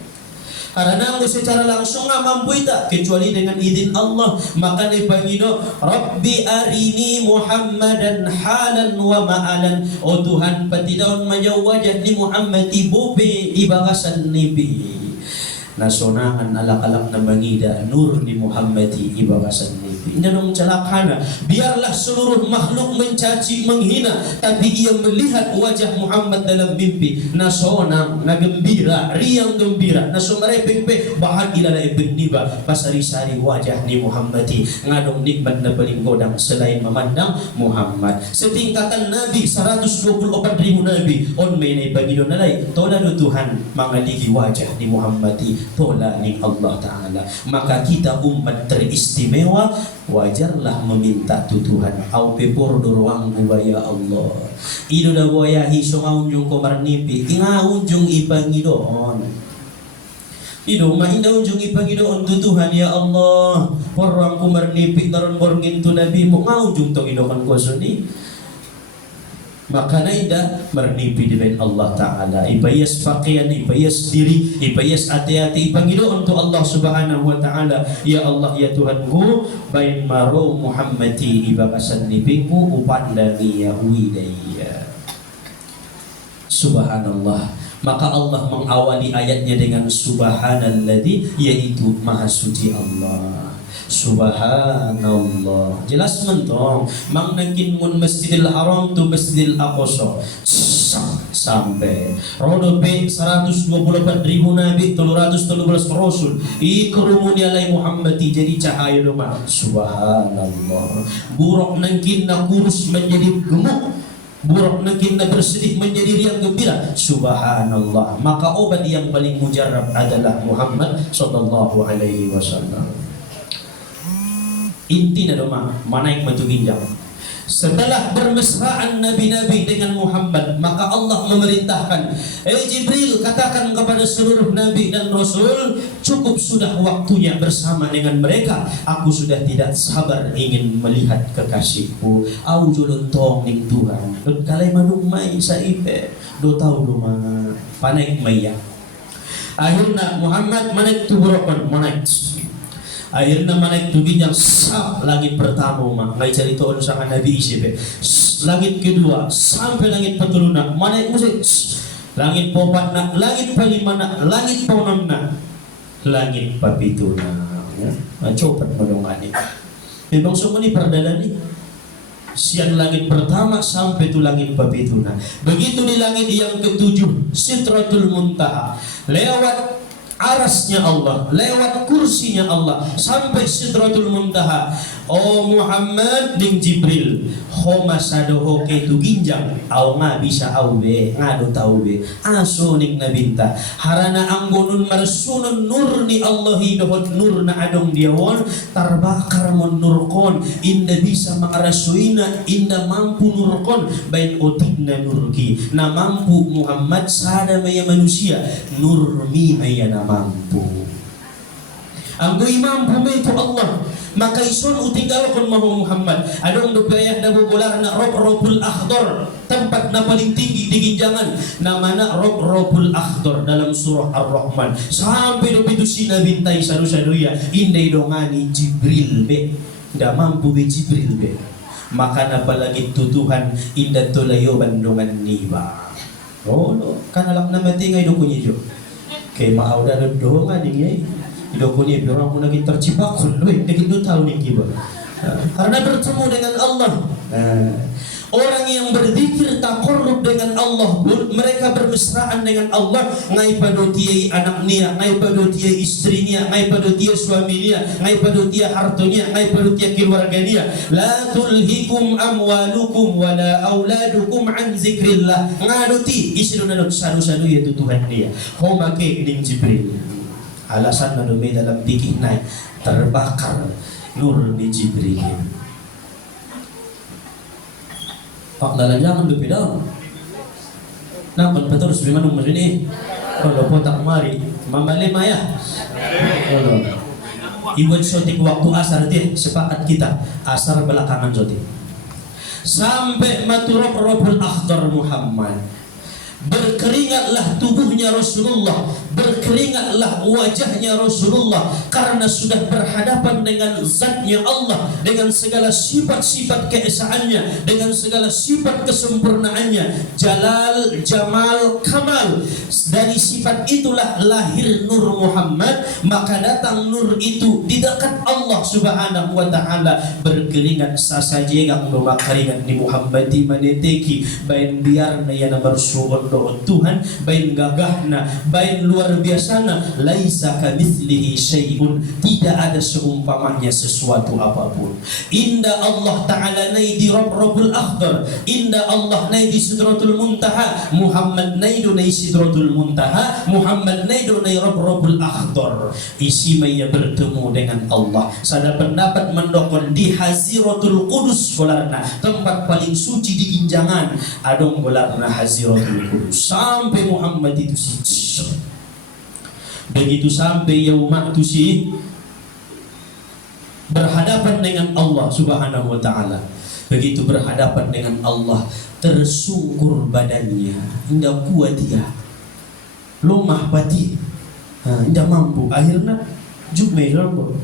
Karena aku secara langsung nggak mampu tak kecuali dengan izin Allah. Maka dipanggil Rabbi arini Muhammadan halan wa ma'alan. Oh Tuhan patidaun majau wajah ni Muhammad ibobe ibagasan nibi. Nasonahan alak-alak na mangida nur ni Muhammadi ibagasan nibi. Ini dong celakana. Biarlah seluruh makhluk mencaci menghina, tapi ia melihat wajah Muhammad dalam mimpi. Nasonang, nagembira, riang gembira. Nasomarepengpe bahagia la ibn niba. Pasari-sari wajah ni Muhammadi. Ngadong nikmat na paling godang selain memandang Muhammad. Setingkatan Nabi 124.000 Nabi. On may naibagino nalay. Tola no Tuhan mangaligi wajah ni Muhammadi. Tola ni Allah Ta'ala. Maka kita umat teristimewa, wajarlah meminta tutuhan. Au pepor doruang ya Allah. Ido da boya hiso ngaunjung komar nipi. Ngaunjung ipangidoon. Ido mahinda unjung ipangidoon tutuhan ya Allah. Porang komar nipi daron borngin tu nabi mo ngaunjung tong idokan kuaso ni. Maka naida mernipi dengan Allah Ta'ala. Ipayas pakaian, ipayas diri, ipayas hati-hati, ipangidoon untuk Allah Subhanahu wa Ta'ala. Ya Allah ya Tuhanku, bain maro Muhammadi ibagasan nipingku upandani ya widaya. Subhanallah. Maka Allah mengawali ayatnya dengan Subhanalladzi, yaitu Maha Suci Allah. Subhanallah. Jelas mentong. Mang nangkin mun Masjidil Haram tu Masjidil Aqsa. Sampai rodo pe 124.000 nabi 313 rasul ikrumun alai Muhammadi jadi cahaya doma. Subhanallah. Buruk nangkin na kurus menjadi gemuk, buruk nangkin na bersedih menjadi riang gembira. Subhanallah. Maka obat yang paling mujarab adalah Muhammad sallallahu alaihi wasallam. Intinya doma manaik maju ginjang. Setelah bermesraan nabi-nabi dengan Muhammad, maka Allah memerintahkan, Jibril, katakan kepada seluruh nabi dan rasul, cukup sudah waktunya bersama dengan mereka. Aku sudah tidak sabar ingin melihat kekasihku. Au jolontong ning Tuhan. Dot kalay manung may sa ipe. Do tau do mga panaik maya. Akhirnya Muhammad manaik tuburokon, manaik. Akhirnya manaik tubing yang sap langit pertama mak ngai cerita orang sangat Nabi Isib langit kedua sampai langit petuluna manaik musik langit popat nak langit palima nak langit ponam nak langit papituna ya copat modongani memang semua ni perdana ni siang langit pertama sampai tu langit papituna. Begitu di langit yang ketujuh Sidratul Muntaha lewat arasnya Allah, lewat kursinya Allah sampai Sidratul Muntaha. Oh Muhammad ning Jibril ho masadoho ke tu ginjang au nga bisa au be ngado tau be aso ning nabinta harana anggonun marsunun nur ni Allah hidohot nur na adong diawon tarbakar mon nurkon inda bisa makarasuina inda mampu nurkon bain otigna nurki na mampu Muhammad sada maya manusia nurmi maya na mampu anggo mampu itu Allah maka isun utinggalkan mahu Muhammad adong dupayah na bubular na Robul Akhdar tempat na paling tinggi di ginjangan namana Robul Akhdar dalam surah Ar-Rahman sampai dopitu sina bintai sadu-saduya indai dongani Jibril be nda mampu be Jibril be maka napalagi tutuhan inda tulayo bandungan niba oh no kanalak na mati ngay dokunya jo kay maaw da doongan niya hidup ni orang pun lagi terjebak lebih begitu tahu nih kiba karena bertemu dengan Allah. Orang yang berzikir taqarrub dengan Allah pun mereka bermesraan dengan Allah ngai pado tiai anak nia ngai pado tiai istrinya ngai pado tiai suaminya ngai pado tiai hartonya ngai pado tiai keluarganya la tulhikum amwalukum wala auladukum an zikrillah ngaduti isiruna sadu-sadu yaitu Tuhan dia homake ning Jibril alasan na dumi dalam pikir naik terbakar nur di Jibril. Pak dalam jangan dumi dong. Nampak betul sebagaimana umur ini. Kalau potak mari membalik maya. Ibu sotik waktu asar dia sepakat kita asar belakangan sotik. Sampai maturok Robul Akhdar Muhammad. Berkeringatlah tubuhnya Rasulullah, berkeringatlah wajahnya Rasulullah karena sudah berhadapan dengan zatnya Allah dengan segala sifat-sifat keesaannya, dengan segala sifat kesempurnaannya, jalal, jamal, kamal. Dari sifat itulah lahir Nur Muhammad, maka datang nur itu di dekat Allah Subhanahu wa taala berkeringat sasajegang memakeringat di Muhammad di maneteki bain biarna yana bersuun doon Tuhan bain gagahna bain luar biasana laisa kamitslihi syai'un tidak ada seumpamanya sesuatu apapun. Inda Allah taala nai di Robul Akhdar, inda Allah nai di Sidratul Muntaha, Muhammad nai do nai Sidratul Muntaha, Muhammad nai do nai Robul Akhdar. Isi maya bertemu dengan Allah. Sada pendapat mendokon di Haziratul Qudus golarna, tempat paling suci di ginjangan adong golarna Haziratul Qudus. Sampai Muhammad itu si begitu sampai yaumah itu si berhadapan dengan Allah Subhanahu wa taala. Begitu berhadapan dengan Allah tersungkur badannya, indah kuat dia, lemah batin, indah mampu. Akhirnya jumai rambo.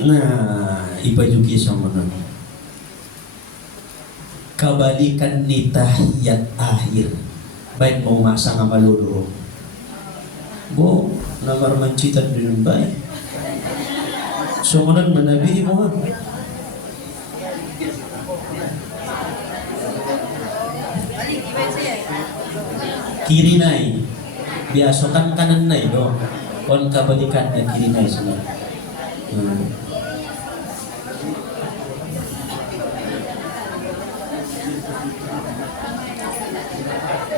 Nah, ibajuki sama nani. Kabalikan ni tahiyat akhir baik mau masa ngamalulu bo namar mancitan dengan baik. Songonan manabi mo. Kiri nai, biasa kan kanan nai do. Kon kabalikan dan kiri nai semua.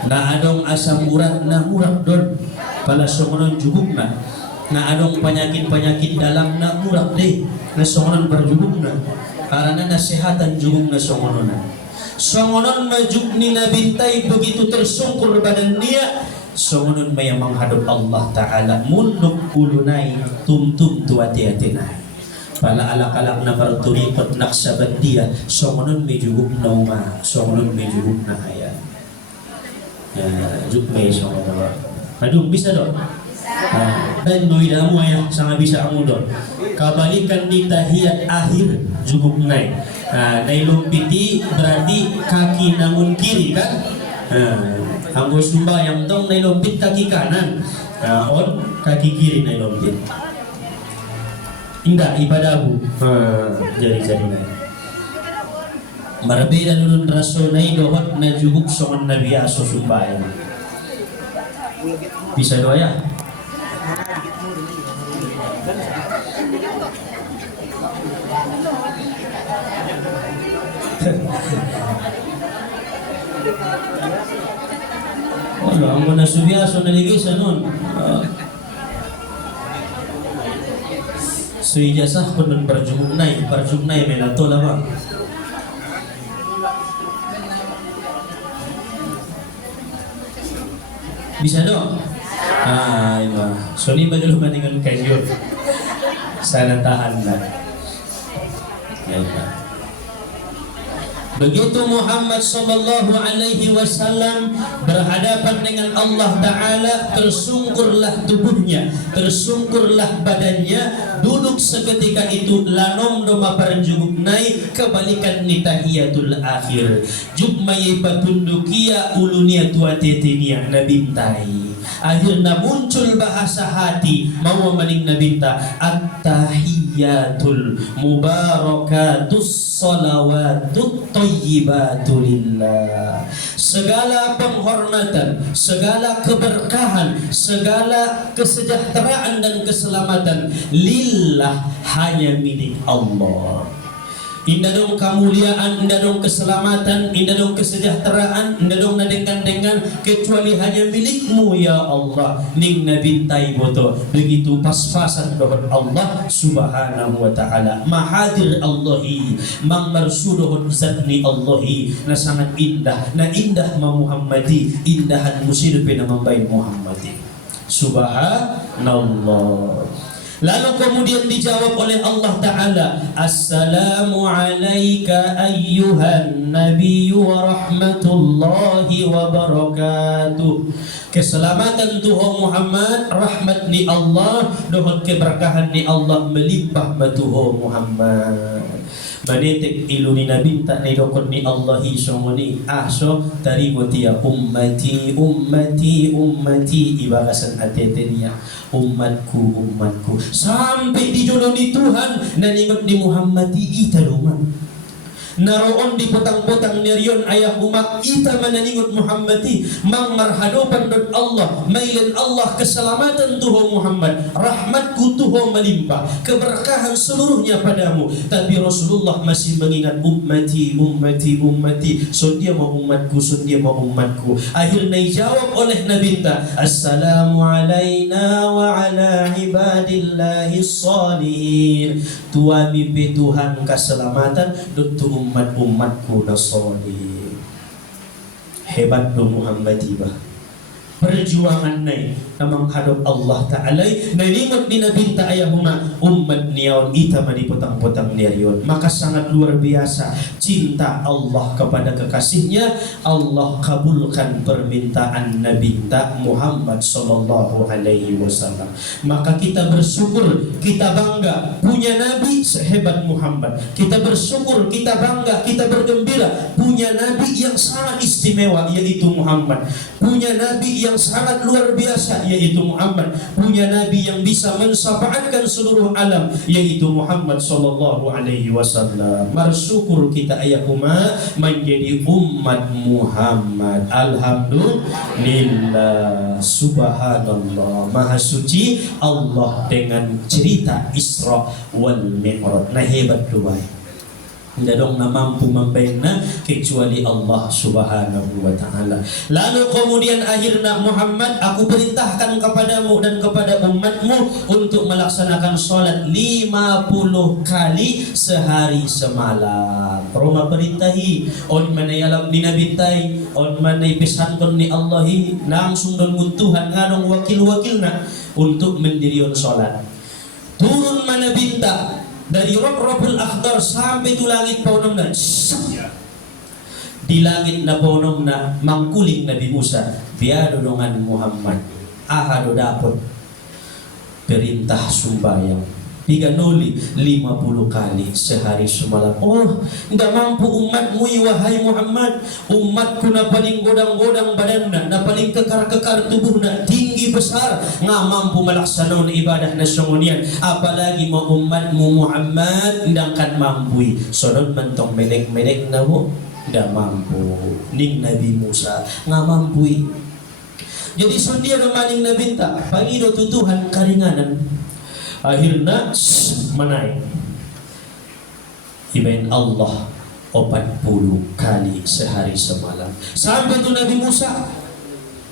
Na adong asam urat na urat don pala songonon jubuk na adong penyakit dalam na urat deh na songonon berjubuk karena nasihatan jubuk na songonon majuk ni nabintai begitu tersungkur badan dia songonon maya menghadap Allah Ta'ala munduk ulunai tum-tum tuati-atinai pala alak-alak na berturikot naksabat dia songonon may jubuk na songonon may jubuk na haya. Ya, jukme so. Aduh, bisa dong. Dan noida mo ya, sangat bisa kamu dong. Kabalikan di tahiyat akhir juguk naik. Nailumpiti berarti kaki namun kiri kan? Anggo sumba yang tong nailumpit kaki kanan. On kaki kiri nailumpit. Indah ibadahku. Jadi naik. Marbeda nunun rasonai dohot na jubuk songon nabi aso sumbayan. Bisa doa ya? Wala ang mga subiaso naligay sa nun. So ijasah pun nun parjugnay may nato lamang. Bisa dong? Iba. So ni ba dulu maningan kayo? Sana tahan lah. Begitu Muhammad sallallahu alaihi wasallam berhadapan dengan Allah Ta'ala, tersungkurlah tubuhnya, tersungkurlah badannya, duduk seketika itu lanom doma parjuguk naik kebalikan ni tahiyatul akhir jukmai patundukia ulunia tuatetinia nabintai. Akhirnya muncul bahasa hati mau maning nabinta at-tahiyatul mubarakatus salawatut thayyibatu lillah. Segala penghormatan, segala keberkahan, segala kesejahteraan dan keselamatan lillah, hanya milik Allah. Indah dong kemuliaan, indah dong keselamatan, indah dong kesejahteraan, indah dong nadengan-dengan kecuali hanya milikmu ya Allah. Ning nabintai boto begitu pas-pasan dohon Allah subhanahu wa ta'ala. Mahadir Allahi mang marsudohon zatni Allahi na sangat indah, na indah ma Muhammadi, indahan musirpe na mambayin Muhammadi subhanallah. Lalu kemudian dijawab oleh Allah Ta'ala, Assalamu alayka ayyuhan nabiyyu wa rahmatullahi wa barakatuh. Keselamatan Tuhan Muhammad, rahmat ni Allah, dohon keberkahan ni Allah melimpah batuho Muhammad. Manetek iluni nabinta ni dokon ni Allahi songoni aso tarigotia ummati ummati ummati ibarasan atetenia umatku umatku sampai dijoloni Tuhan naningot di Muhammadi italuman naroon di potang-potang nerion ayah umat ita mananingot Muhammadi mang marhadopan dot Allah mailen Allah keselamatan Tuhan Muhammad rahmatku Tuhan melimpah keberkahan seluruhnya padamu tapi Rasulullah masih mengingat ummati ummati ummati so dia mau umatku so dia mau umatku akhirnya dijawab oleh nabinta assalamu alaina wa ala ibadillahi sholihin tuami be Tuhan keselamatan dot umat-umatku nasoli. Hebat dong Muhammad tiba. Perjuangan naik na menghadap Allah Ta'ala naningot ni nabinta ayahuma umat niaon ita di potang-potang niarion. Maka sangat luar biasa cinta Allah kepada kekasihnya. Allah kabulkan permintaan Nabi kita Muhammad sallallahu alaihi wasallam. Maka kita bersyukur, kita bangga punya Nabi sehebat Muhammad. Kita bersyukur, kita bangga, kita bergembira punya Nabi yang sangat istimewa, yaitu Muhammad. Punya Nabi yang sangat luar biasa, yaitu Muhammad. Punya Nabi yang bisa mensyafaatkan seluruh alam, yaitu Muhammad sallallahu alaihi wasallam. Bersyukur kita ayahuma menjadi umat Muhammad. Alhamdulillah, subhanallah, maha suci Allah dengan cerita Isra wal Mi'raj. Nah, hebat luar. Tidak dong na mampu membayangna kecuali Allah subhanahu wa ta'ala. Lalu kemudian akhirnya Muhammad, aku perintahkan kepadamu dan kepada umatmu untuk melaksanakan sholat 50 kali sehari semalam. Roma perintahi on mana yalam dinabintai, on mana pesankon ni Allahi langsung don Tuhan ngadong wakil-wakilna untuk mendirikan sholat. Turun mana bintang dari Rabbul Akhdar sampai tu langit paunomna. Di langit na paunomna mangkuling Nabi Musa biado dengan Muhammad. Ahado dapat perintah sumbayang 50 kali sehari semalam. Oh, tidak mampu umatmu wahai Muhammad. Umatku na paling godang-godang badanna, na paling kekar-kekar tubuhna, tinggi besar, nggak mampu melaksanakan ibadah nasionalian. Apalagi mau umatmu Muhammad ndangkan mampu. Sodon mentong melek-melek nabo tidak mampu. Ning Nabi Musa nggak mampu. Jadi sondia kemaning Nabi tak pangido tutuhan karinganan. Akhirnya menaik ibain Allah 40 kali sehari semalam. Sampai tu Nabi Musa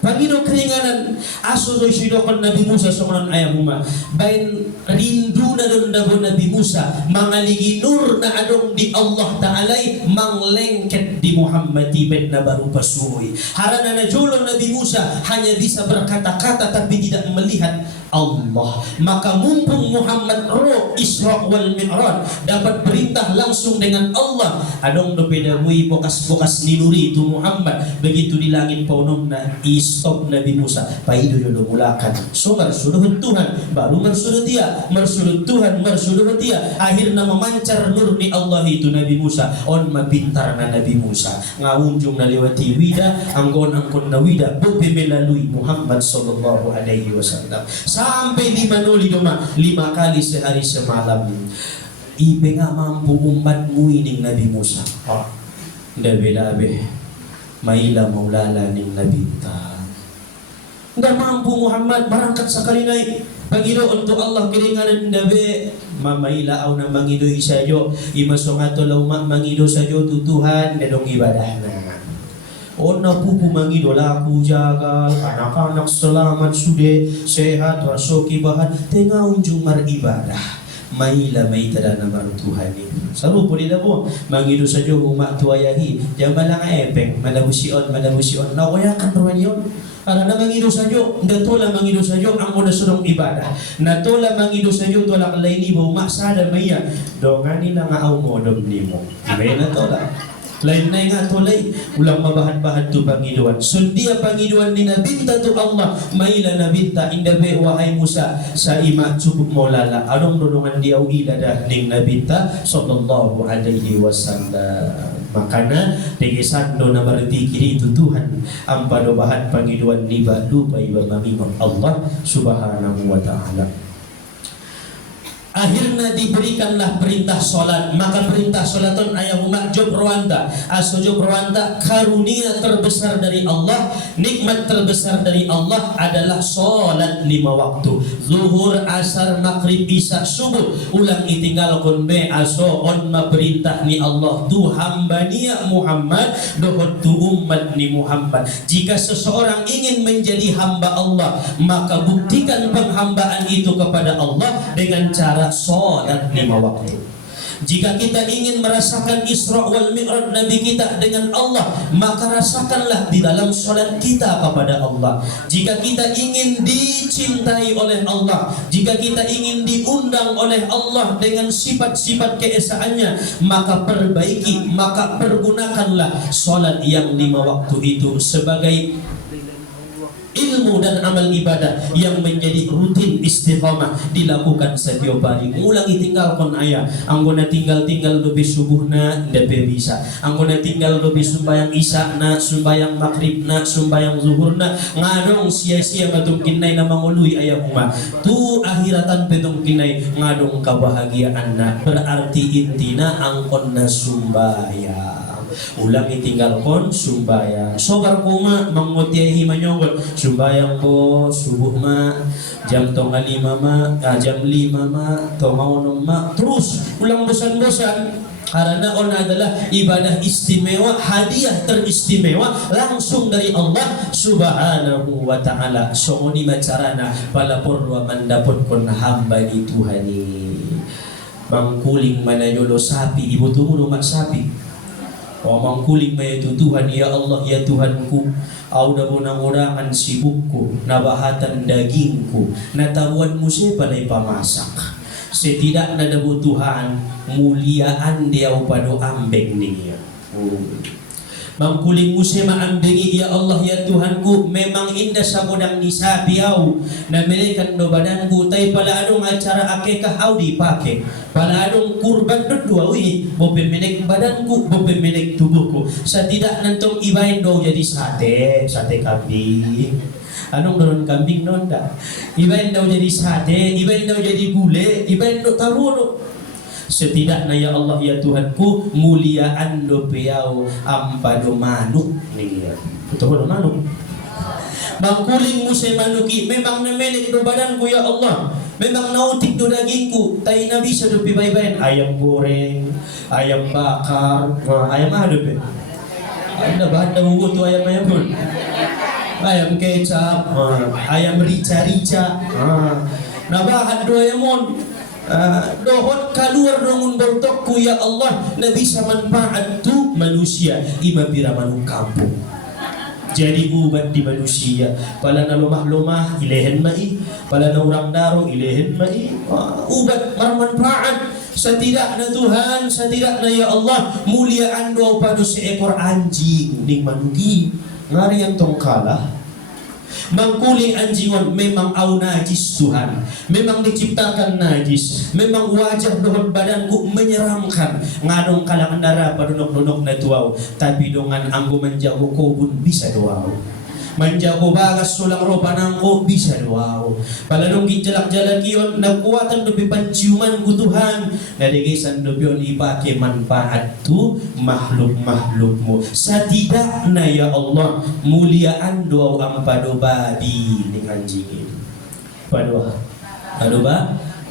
pangino keringanan aso so sidokon Nabi Musa sokonon ayamuma bain rindu na don dabo Nabi Musa mangaligi nur na adong di Allah Ta'ala manglengket di Muhammad ibet na baru pasuhi. Harana na julon Nabi Musa hanya bisa berkata-kata tapi tidak melihat Allah. Maka mumpung Muhammad roh Isra wal Mi'raj dapat perintah langsung dengan Allah. Adong do pedawui bokas-bokas ninuri itu Muhammad begitu di langit paunomna stop Nabi Musa paido yodo mulakan. So marsuduh Tuhan baru marsuduh dia, marsuduh Tuhan marsuduh dia. Akhirnya memancar nur ni Allah itu Nabi Musa. On mapintar na Nabi Musa ngaunjung na lewati wida anggon-anggon na wida bobe melalui Muhammad sallallahu alaihi wasallam. Sampai 5 kali sehari semalam. Ibe nga mampu umatmu ini Nabi Musa. Dabe-dabe maila maulala ning Nabi ta. Nggak mampu Muhammad berangkat sekali naik. Pagiro untuk Allah kiringanan dabe mamaila au na mangido isayo imasongato lauma mangido sayo tutuhan dedong ibadah na. Ona pupu mangido laku jagal anak-anak selamat sude sehat rasoki bahan tengah unjung maribadah maila maita na maru Tuhan ini sabu puli labo mangido sajo umat tuayahi jamalang epeng malabusion nawayakan rayon para na mangido sajo ndatola mangido sajo ang una sunong ibadah natola mangido sajo tolak laini bo maksada maya dongani na nga modom nimo ibe na tola lain na nga tulay ulang mabahan-bahan tu Pangiduan sundia Pangiduan ni nabinta tu Allah maila nabinta indabe wahai Musa sa ima cukup maulala anong dodongan diaw iladah ning nabinta sallallahu alaihi wasallam. Makana tegesando na martikiri itu Tuhan ampado bahan Pangiduan liba lupa iba mamingon Allah subhanahu wa ta'ala. Akhirnya diberikanlah perintah solat. Maka perintah solaton ayahuma job Rwanda aso job Rwanda karunia terbesar dari Allah, nikmat terbesar dari Allah adalah solat 5 waktu zuhur, asar, maghrib, isya, subuh. Ulang itinggal kon be aso on ma perintah ni Allah tu hambania Muhammad dohot tu umat ni Muhammad. Jika seseorang ingin menjadi hamba Allah maka buktikan penghambaan itu kepada Allah dengan cara sholat 5 waktu. Jika kita ingin merasakan Isra wal Mi'raj Nabi kita dengan Allah, maka rasakanlah di dalam sholat kita kepada Allah. Jika kita ingin dicintai oleh Allah, jika kita ingin diundang oleh Allah dengan sifat-sifat keesaannya, maka perbaiki, maka pergunakanlah sholat yang 5 waktu itu sebagai ilmu dan amal ibadah yang menjadi rutin istiqamah dilakukan setiap hari. Ngulangi tinggalkan ayah, anggona tinggal lebih subuhna ndak bisa, anggona tinggal lebih sembayang isya na, sembayang maghrib na, sembayang zuhur na, ngadong sia-sia batung kinay na mangului ayah umah tu akhiratan petong kinay ngadong kebahagiaan na, berarti intina angkon na sumbayang. Ulangi tinggalkan sumbayang. Sobar kuma mangutiahi manyongol sumbayang po subuh ma jam 5 ma jam 5 ma tongaunong ma, terus ulang bosan-bosan. Karena on adalah ibadah istimewa, hadiah teristimewa langsung dari Allah Subhanahu wa ta'ala. So ni macarana palapor wa mandapot kon hamba di Tuhani. Mangkuling manayolo sapi ibu tunggu rumah sapi. O mangkuling may itu Tuhan, ya Allah ya Tuhanku, au da bonang-orangan sibukku, nabahatan dagingku, nataruan mo siya pala'y pamasak. Setidak na dabutuhan, muliaan dia upado ambeng niya. Mangkuling mo siya maambengi, ya Allah ya Tuhanku, memang indah sa kodang nisabiyaw, na melikan do badanku, tay pala anong acara akekah au dipake, pala anong kurban dudwawi, bopeminik badanku, bopeminik tubuhku, sa tidak nantong ibahin do jadi sate kambing. Anong doon kambing noon da? Ibahin daw jadi sate, ibahin daw jadi gule, ibahin daw taruno. Setidaknya ya Allah ya Tuhanku, muliaan do peyaw ampado manuk nih. Betul manuk. Mangkuling mo sa manuki, memang namelik do badanku ya Allah, memang nautik do dagingku, tayo na bisa do pibaybayan, ayam goreng, ayam bakar, ayam ano pe? Ayam na bahan na hugot to ayam pun. Ayam kecap, ayam rica-rica, nabahan do ayam mon. Dohot kaluar dongun bertokku ya Allah, na bisa manfaat tu manusia ima pira manung kampung. Jadi ubat di manusia, pala na lumah-lumah ilehen mai, pala na urang daro ilehen mai, ubat bermanfaat. Setidaknya Tuhan, setidaknya ya Allah, muliaan doa pada seekor anjing ning manugi ngari yang tong kalah. Mangkuling anjingon memang au najis Tuhan, memang diciptakan najis, memang wajah dohon badanku menyeramkan, ngadong kalangan darah padunok-dunok na tuaw, tapi dongan anggo manjago kobun bisa doaw, manjago bagas sulang ropa nangko bisa doaw, palanong gijalak-jalak yon nakuatan dobi panciuman ku Tuhan, nadigisan dobi on ipake manfaat tu makhluk-makhlukmu. Setidaknya ya Allah, muliaan doa ampado babi ning anjingin. Padua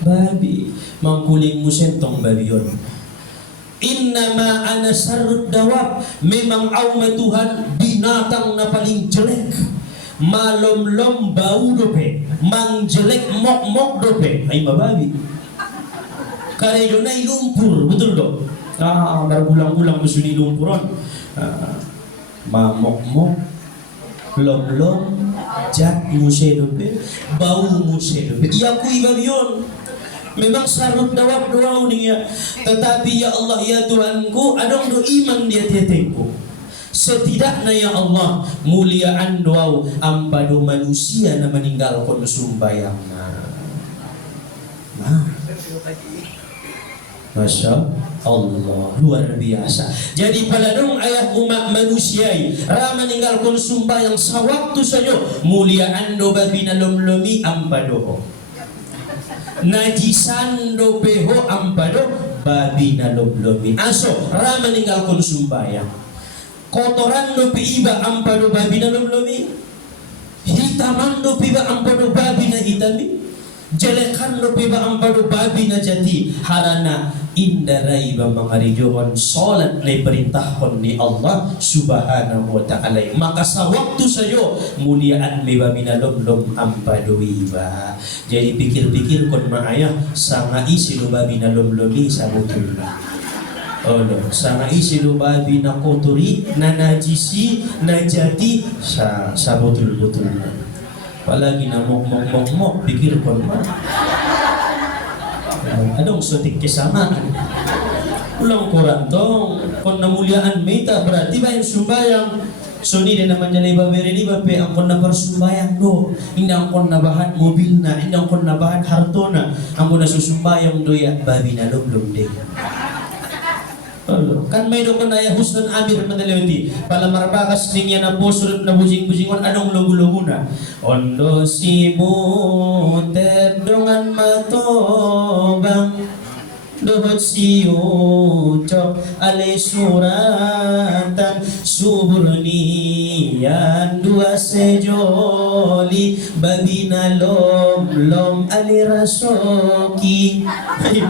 babi mangkuling musentong babi yon. Innama ana sarrud dawab, memang auma Tuhan binatang na paling jelek, malom-lom bau dope, mang jelek mok-mok dope, ay mababi. Karedo na ilumpur, betul dong? Berbulang-bulang musuni lumpuron, mamok-mok, lom-lom, jat muse dope, bau muse dope. Iya ku ibabi yon. Memang sarut dawab doa niya, tetapi ya Allah ya Tuhanku, adong do iman dia tetengku. Setidaknya ya Allah, muliaan doa ampado manusia na meninggalkan sumbayang. Masya Allah, luar biasa. Jadi pada dong ayah umat manusia ra meninggalkan sumbayang sawaktu saja, muliaan do babina lom-lomi ampado. Najisan do peho ampado babi na loblomi. Aso ra meninggalkan sumbayang. Kotoran do piiba ampado babi na loblomi. Hitaman do piba ampado babi na hitami. Jelekan do piba ampado babi na jati. Harana indarai mangarijohon salat na perintahon ni Allah subhanahu wa ta'ala. Maka sa waktu sayo muliaan may babinalom-lom ampadui ba. Jadi pikir-pikir kon maayah sangai sinuba binalom-lomi sa betul na. Oh no, sangai sinuba binakotori na najisi najati sa betul-betul na. Palagi na mok pikir kon ma. Anong sutik kesamaan? Ulang kurantong kon namuliaan meta berarti ba yung sumbayang so ni naman niya na ibabere ni bape ang kon na parsumbayang do hindi ang kon nabahan mobil na hindi ang kon nabahan harto na ang kon nasusumbayang do ya babi na lum de kan may do kon na husnan amir madalewti pala marbakas niya na posurut na bujing-bujingon anong logo-logo na ondo simu terdongan matobang dohot siyo cok alay suratan suburniyan dua sejoli babina lom alirasoki ay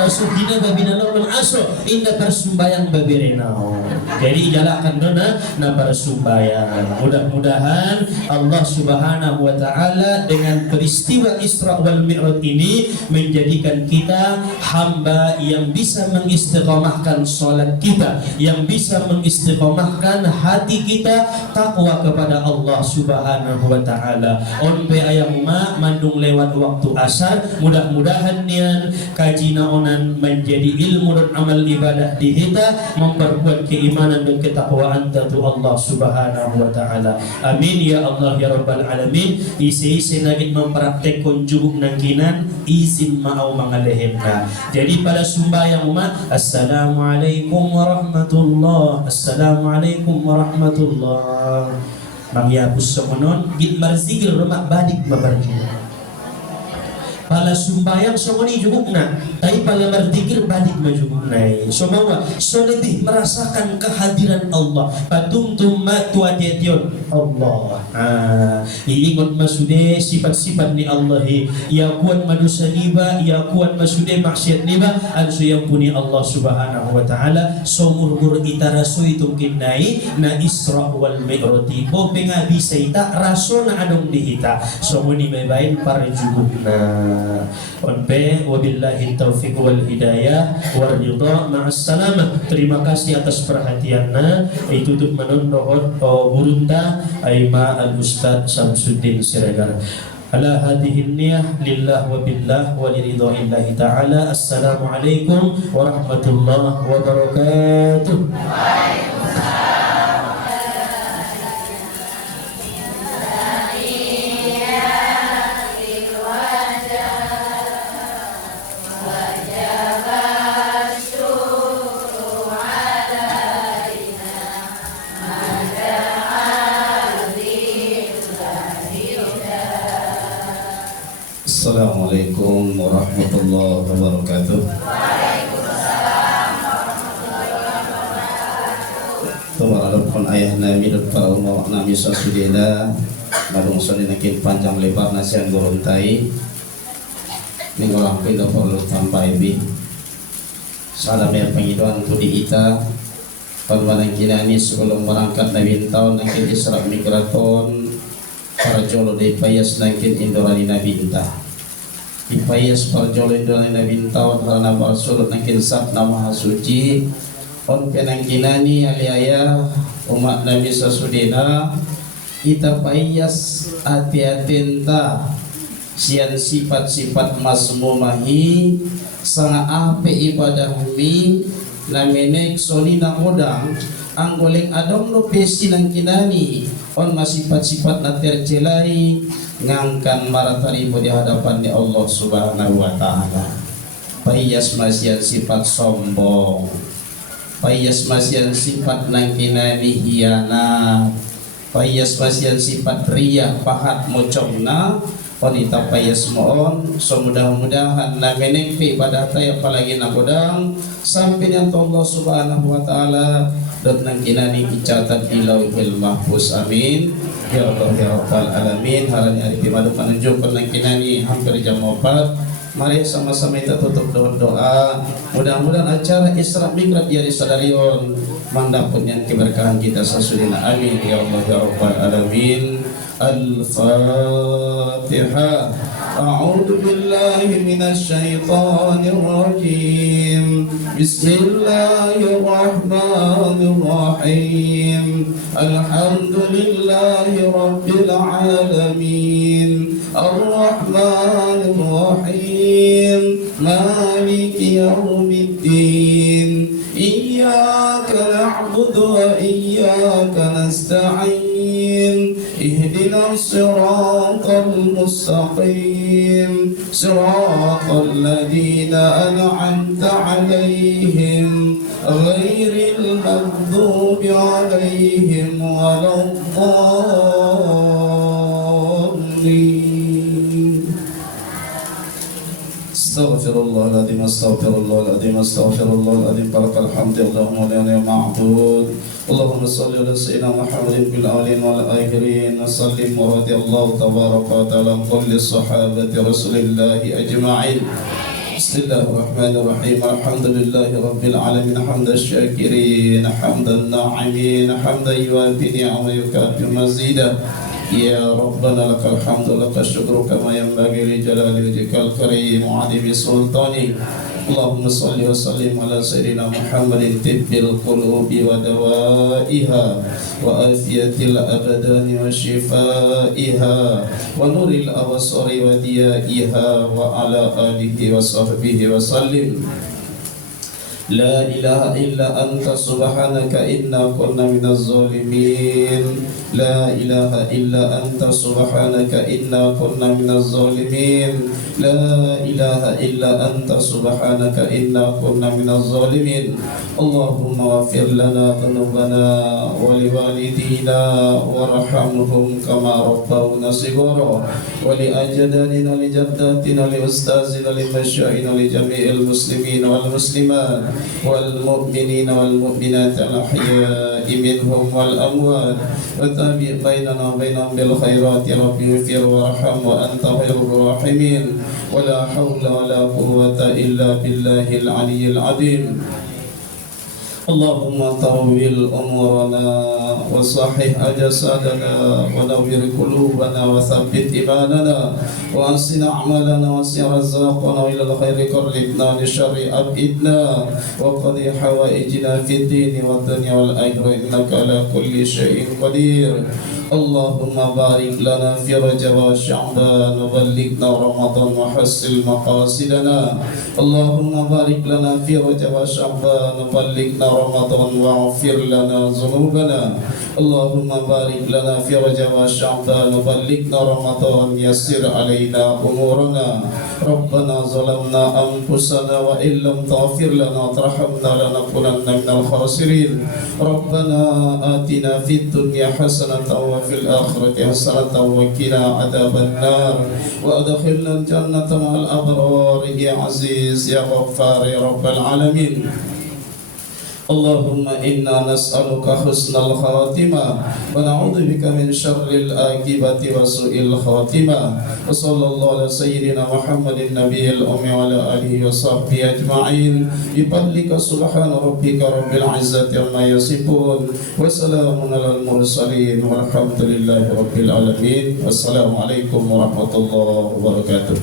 rasoki na babina lom aso inda persumbayang babirenao. Jadi jalakan dona na persumbayang. Mudah-mudahan Allah subhanahu wa ta'ala dengan peristiwa Isra wal Mi'raj ini menjadikan kita hamba yang bisa mengistiqomahkan sholat kita, yang bisa mengistiqomahkan hati kita takwa kepada Allah subhanahu wa ta'ala. Onpe ayam ma mandung lewat waktu asar, mudah-mudahan nian kaji naonan menjadi ilmu dan amal ibadah di kita, memperkuat keimanan dan ketakwaan datu Allah subhanahu wa ta'ala. Amin ya Allah ya Rabbal Alamin. Isi-isi nagit mempraktekkan jubuk nangkinan izin ma'au mangalehemna. Jadi pada sumbayang umat, assalamualaikum warahmatullah, assalamualaikum warahmatullah. Mangyapus sokonon git marzigil rumah badik mabarjuna. Pala sumbayang somoni jugukna, tapi pala berzikir badik majugukna. Somawa so lebih merasakan kehadiran Allah. Patumtum matuatiation Allah. Iingot masude sifat-sifat ni Allah. Ya kuat manusia niba, ya kuat masude maksiat niba. Anso yang puni Allah subhanahu wa ta'ala. Somur-mur ita raso itong kinai na Isra wal Mi'raj. O pengabi sa ita raso na anong dihita. Somoni may bayin para jugukna. Onpe wabillahi taufiq wal hidayah warridha ma'as salamah. Terima kasih atas perhatiannya. Tutup menonton burunta aima al Ustaz Samsuddin Siregar. Ala hadhihi niyah lillah wa billah wa liridha'illahi ta'ala. Assalamualaikum warahmatullahi wabarakatuh. Assalamualaikum warahmatullahi wabarakatuh. Tumarapun ayah nami dan para ulama nami sasudena madung nakin panjang lebar nasian gorontai ninggolang pindah perlu tampai bi salam yang pengiduan untuk di kita perbanan kinani sebelum berangkat Nabi tahun nakin Isra Migraton para jolo de payas nakin indorani Nabi intah ipayas parjolo indorani Nabi tahun karena bersulut nakin sabna maha suci on penangkinani aliaya umat Nabi sasudena ita payas hati-hatinta sian sifat-sifat masmumahi sangat ape ibadah mi namenek soni nakodang ang goleng adong no pesi nang kinani on masifat-sifat na tercelai ngangkan marataribo di hadapan ni Allah subhanahu wa ta'ala. Payas masian sifat sombong, payas masian sifat nang kinani hianat, payas masian sifat riya pahat mocongna wanita payas mohon. So mudah-mudahan na menengpi pada tayo apalagi nakodang sampai yang Allah subhanahu wa ta'ala dan nang kinani icatan ilauhil mahfuz. Amin ya Allah ya Rabbal Alamin. Harani hari pimadu menunjukkan nang kinani hampir jam 4 Mari sama-sama kita tutup dengan doa. Mudah-mudahan acara Isra Mi'raj ya sadarion mandapatnya keberkahan kita sesudahnya. Amin ya Allah ya rabbal alamin. Al-Fatihah. A'udzu billahi minasy syaithanir rajim. Bismillahirrahmanirrahim. Alhamdulillahi rabbil alamin. Ar-Rahmanir Rahim. Maliki yaumiddin. Iyyaka na'budu wa iyyaka nasta'in. Ihdinas siratal mustaqim. Siratal ladzina an'amta 'alaihim ghairil maghdubi 'alaihim waladdallin. Astaghfirullahaladzim, astaghfirullahaladzim, astaghfirullahaladzim. Balakal hamdi, Allahumma la ilaha ma'bud. Allahumma salli ala sayyidina Muhammadin bil awwalin wal akhirin. Wa sallim wa radiyallahu tabaraka wa ta'ala kulli sahabati rasulillahi ajma'in. Bismillahirrahmanirrahim. Alhamdulillahi rabbil alamin. Hamdan syakirin, hamdan na'imin, hamdan yuwafi ni'ama yukafi mazidah. Ya Rabbana lakal hamdu lakal syukru kama yanbaghi li jalali wajhikal karim wa 'azimi sultani. Allahumma salli wa sallim ala sayyidina Muhammadin tibbil qulubi wa dawaiha wa afiyatil abdani wa shifaiha wa nuril absari wa diyaiha wa ala alihi wa sahbihi wa sallim. La ilaha illa anta subhanaka inna kunna minaz zalimin. La ilaha illa anta subhanaka inna kunna minaz zalimin. La ilaha illa anta subhanaka inna kunna minaz zalimin. Allahumma waghfir lana dhunubana wa liwalidina warhamhum kama rabbawna shighara wa li ajdanina li jaddatina li ustazina li masyaina li jami'il muslimin wal muslimat والمؤمنين والمؤمنات الأحياء منهم والأموات وتابع بيننا وبينهم بالخيرات رب اغفر وارحم وأنت خير الراحمين ولا حول ولا قوة إلا بالله العلي العظيم. اللهم طول أمورنا وصحح أجسادنا ونور قلوبنا وثبت إيماننا وأحسن أعمالنا وسع رزاقنا إلى الخير قربنا للشر أبعدنا وقضي حوائجنا في الدين والدنيا والآخرة إنك على كل شيء قدير. اللهم بارك لنا في رجب وشعبان وبلغنا رمضان وحسن مقاصدنا. اللهم بارك لنا في رجب وشعبان وبلغنا رمضان واغفر لنا ذنوبنا. اللهم بارك لنا في رجب وشعبان وبلغنا رمضان يسر علينا أمورنا. ربنا ظلمنا أنفسنا وإن لم تغفر لنا وترحمنا لنكونن من الخاسرين. ربنا آتنا في الدنيا حسنة وفي الآخرة حسنة وقنا عذاب النار وأدخلنا الجنة مع الأبرار يا عزيز يا غفار يا رب العالمين. اللهم إنا نسألك حسن الخاتمة ونعوذ بك من شر العاقبة وسوء الخاتمة. وصلى الله على سيدنا محمد النبي الأمي وعلى آله وصحبه أجمعين بفضلك سبحان ربك رب العزة عما يصفون وسلام على المرسلين والحمد لله رب العالمين. والسلام عليكم ورحمة الله وبركاته.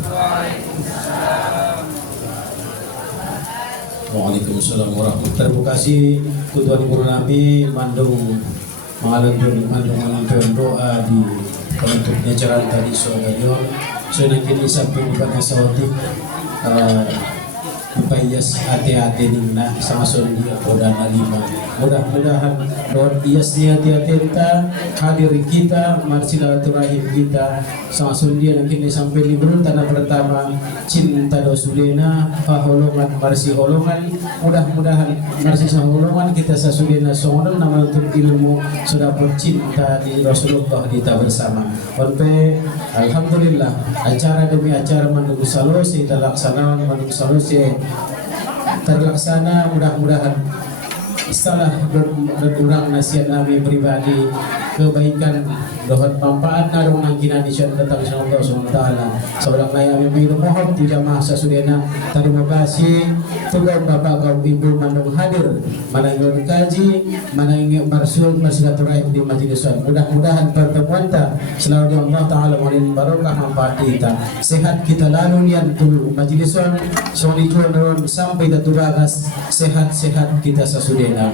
Waalaikumsalam warahmatullahi wabarakatuh. Terima kasih Tuan Ibu Nabi Mandung mengalankan doa di penutupnya acara tadi saudara. Sudah kini sampai pada saudi Payas hati-hati ningna sama dia kodan alima. Mudah-mudahan doa iasnya hati-hati kita hadir kita marsilaturahim kita sama dia yang kini sampai liburan tanah pertama cinta dosulena paholongan marsi holongan. Mudah-mudahan marsi holongan kita sasulena songon nama untuk ilmu sudah bercinta di Rasulullah kita bersama. Sampai alhamdulillah acara demi acara menunggu salose terlaksana menunggu salose terlaksana. Mudah-mudahan istilah berkurang nasihat Nabi pribadi kebaikan dapat manfaat na dong nang kinanisan datang sa Allah SWT. Sobrang may amin pinumohon ti jamaah sa sudena terima kasih tugang bapak kaum ibu mandung hadir manangin kaji manangin marsul marsilaturahim di majelis. Mudah-mudahan pertemuan ta selalu di Allah Ta'ala molin barokah manfaat kita sehat kita lalu nian dulu majelis soni jual sampai datubagas sehat-sehat kita sasudena.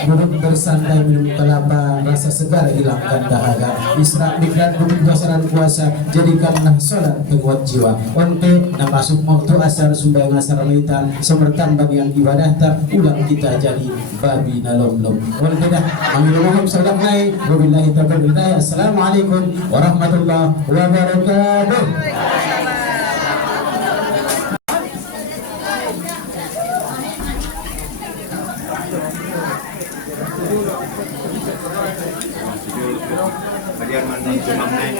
Duduk bersantai minum kelapa, rasa segar hilangkan dahaga. Isra mikrat duduk basaran puasa, jadikanlah sholat penguat jiwa. Onte na masuk waktu asar sumbang asar lita, semertambang yang ibadah tak ulang kita jadi babi na lom-lom. Onte dah, aminuhum salam naik. Wabillahi taufiq. Assalamualaikum warahmatullahi wabarakatuh. Kalian mandi cuma naik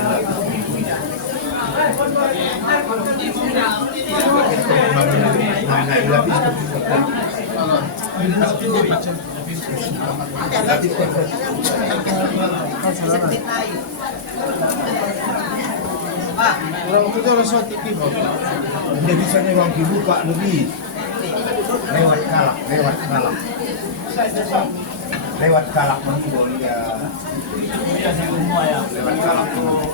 orang itu rasa TV dia bisa orang dibuka lebih lewat kalak lewat kalak menunggu dia lewat kalak tuh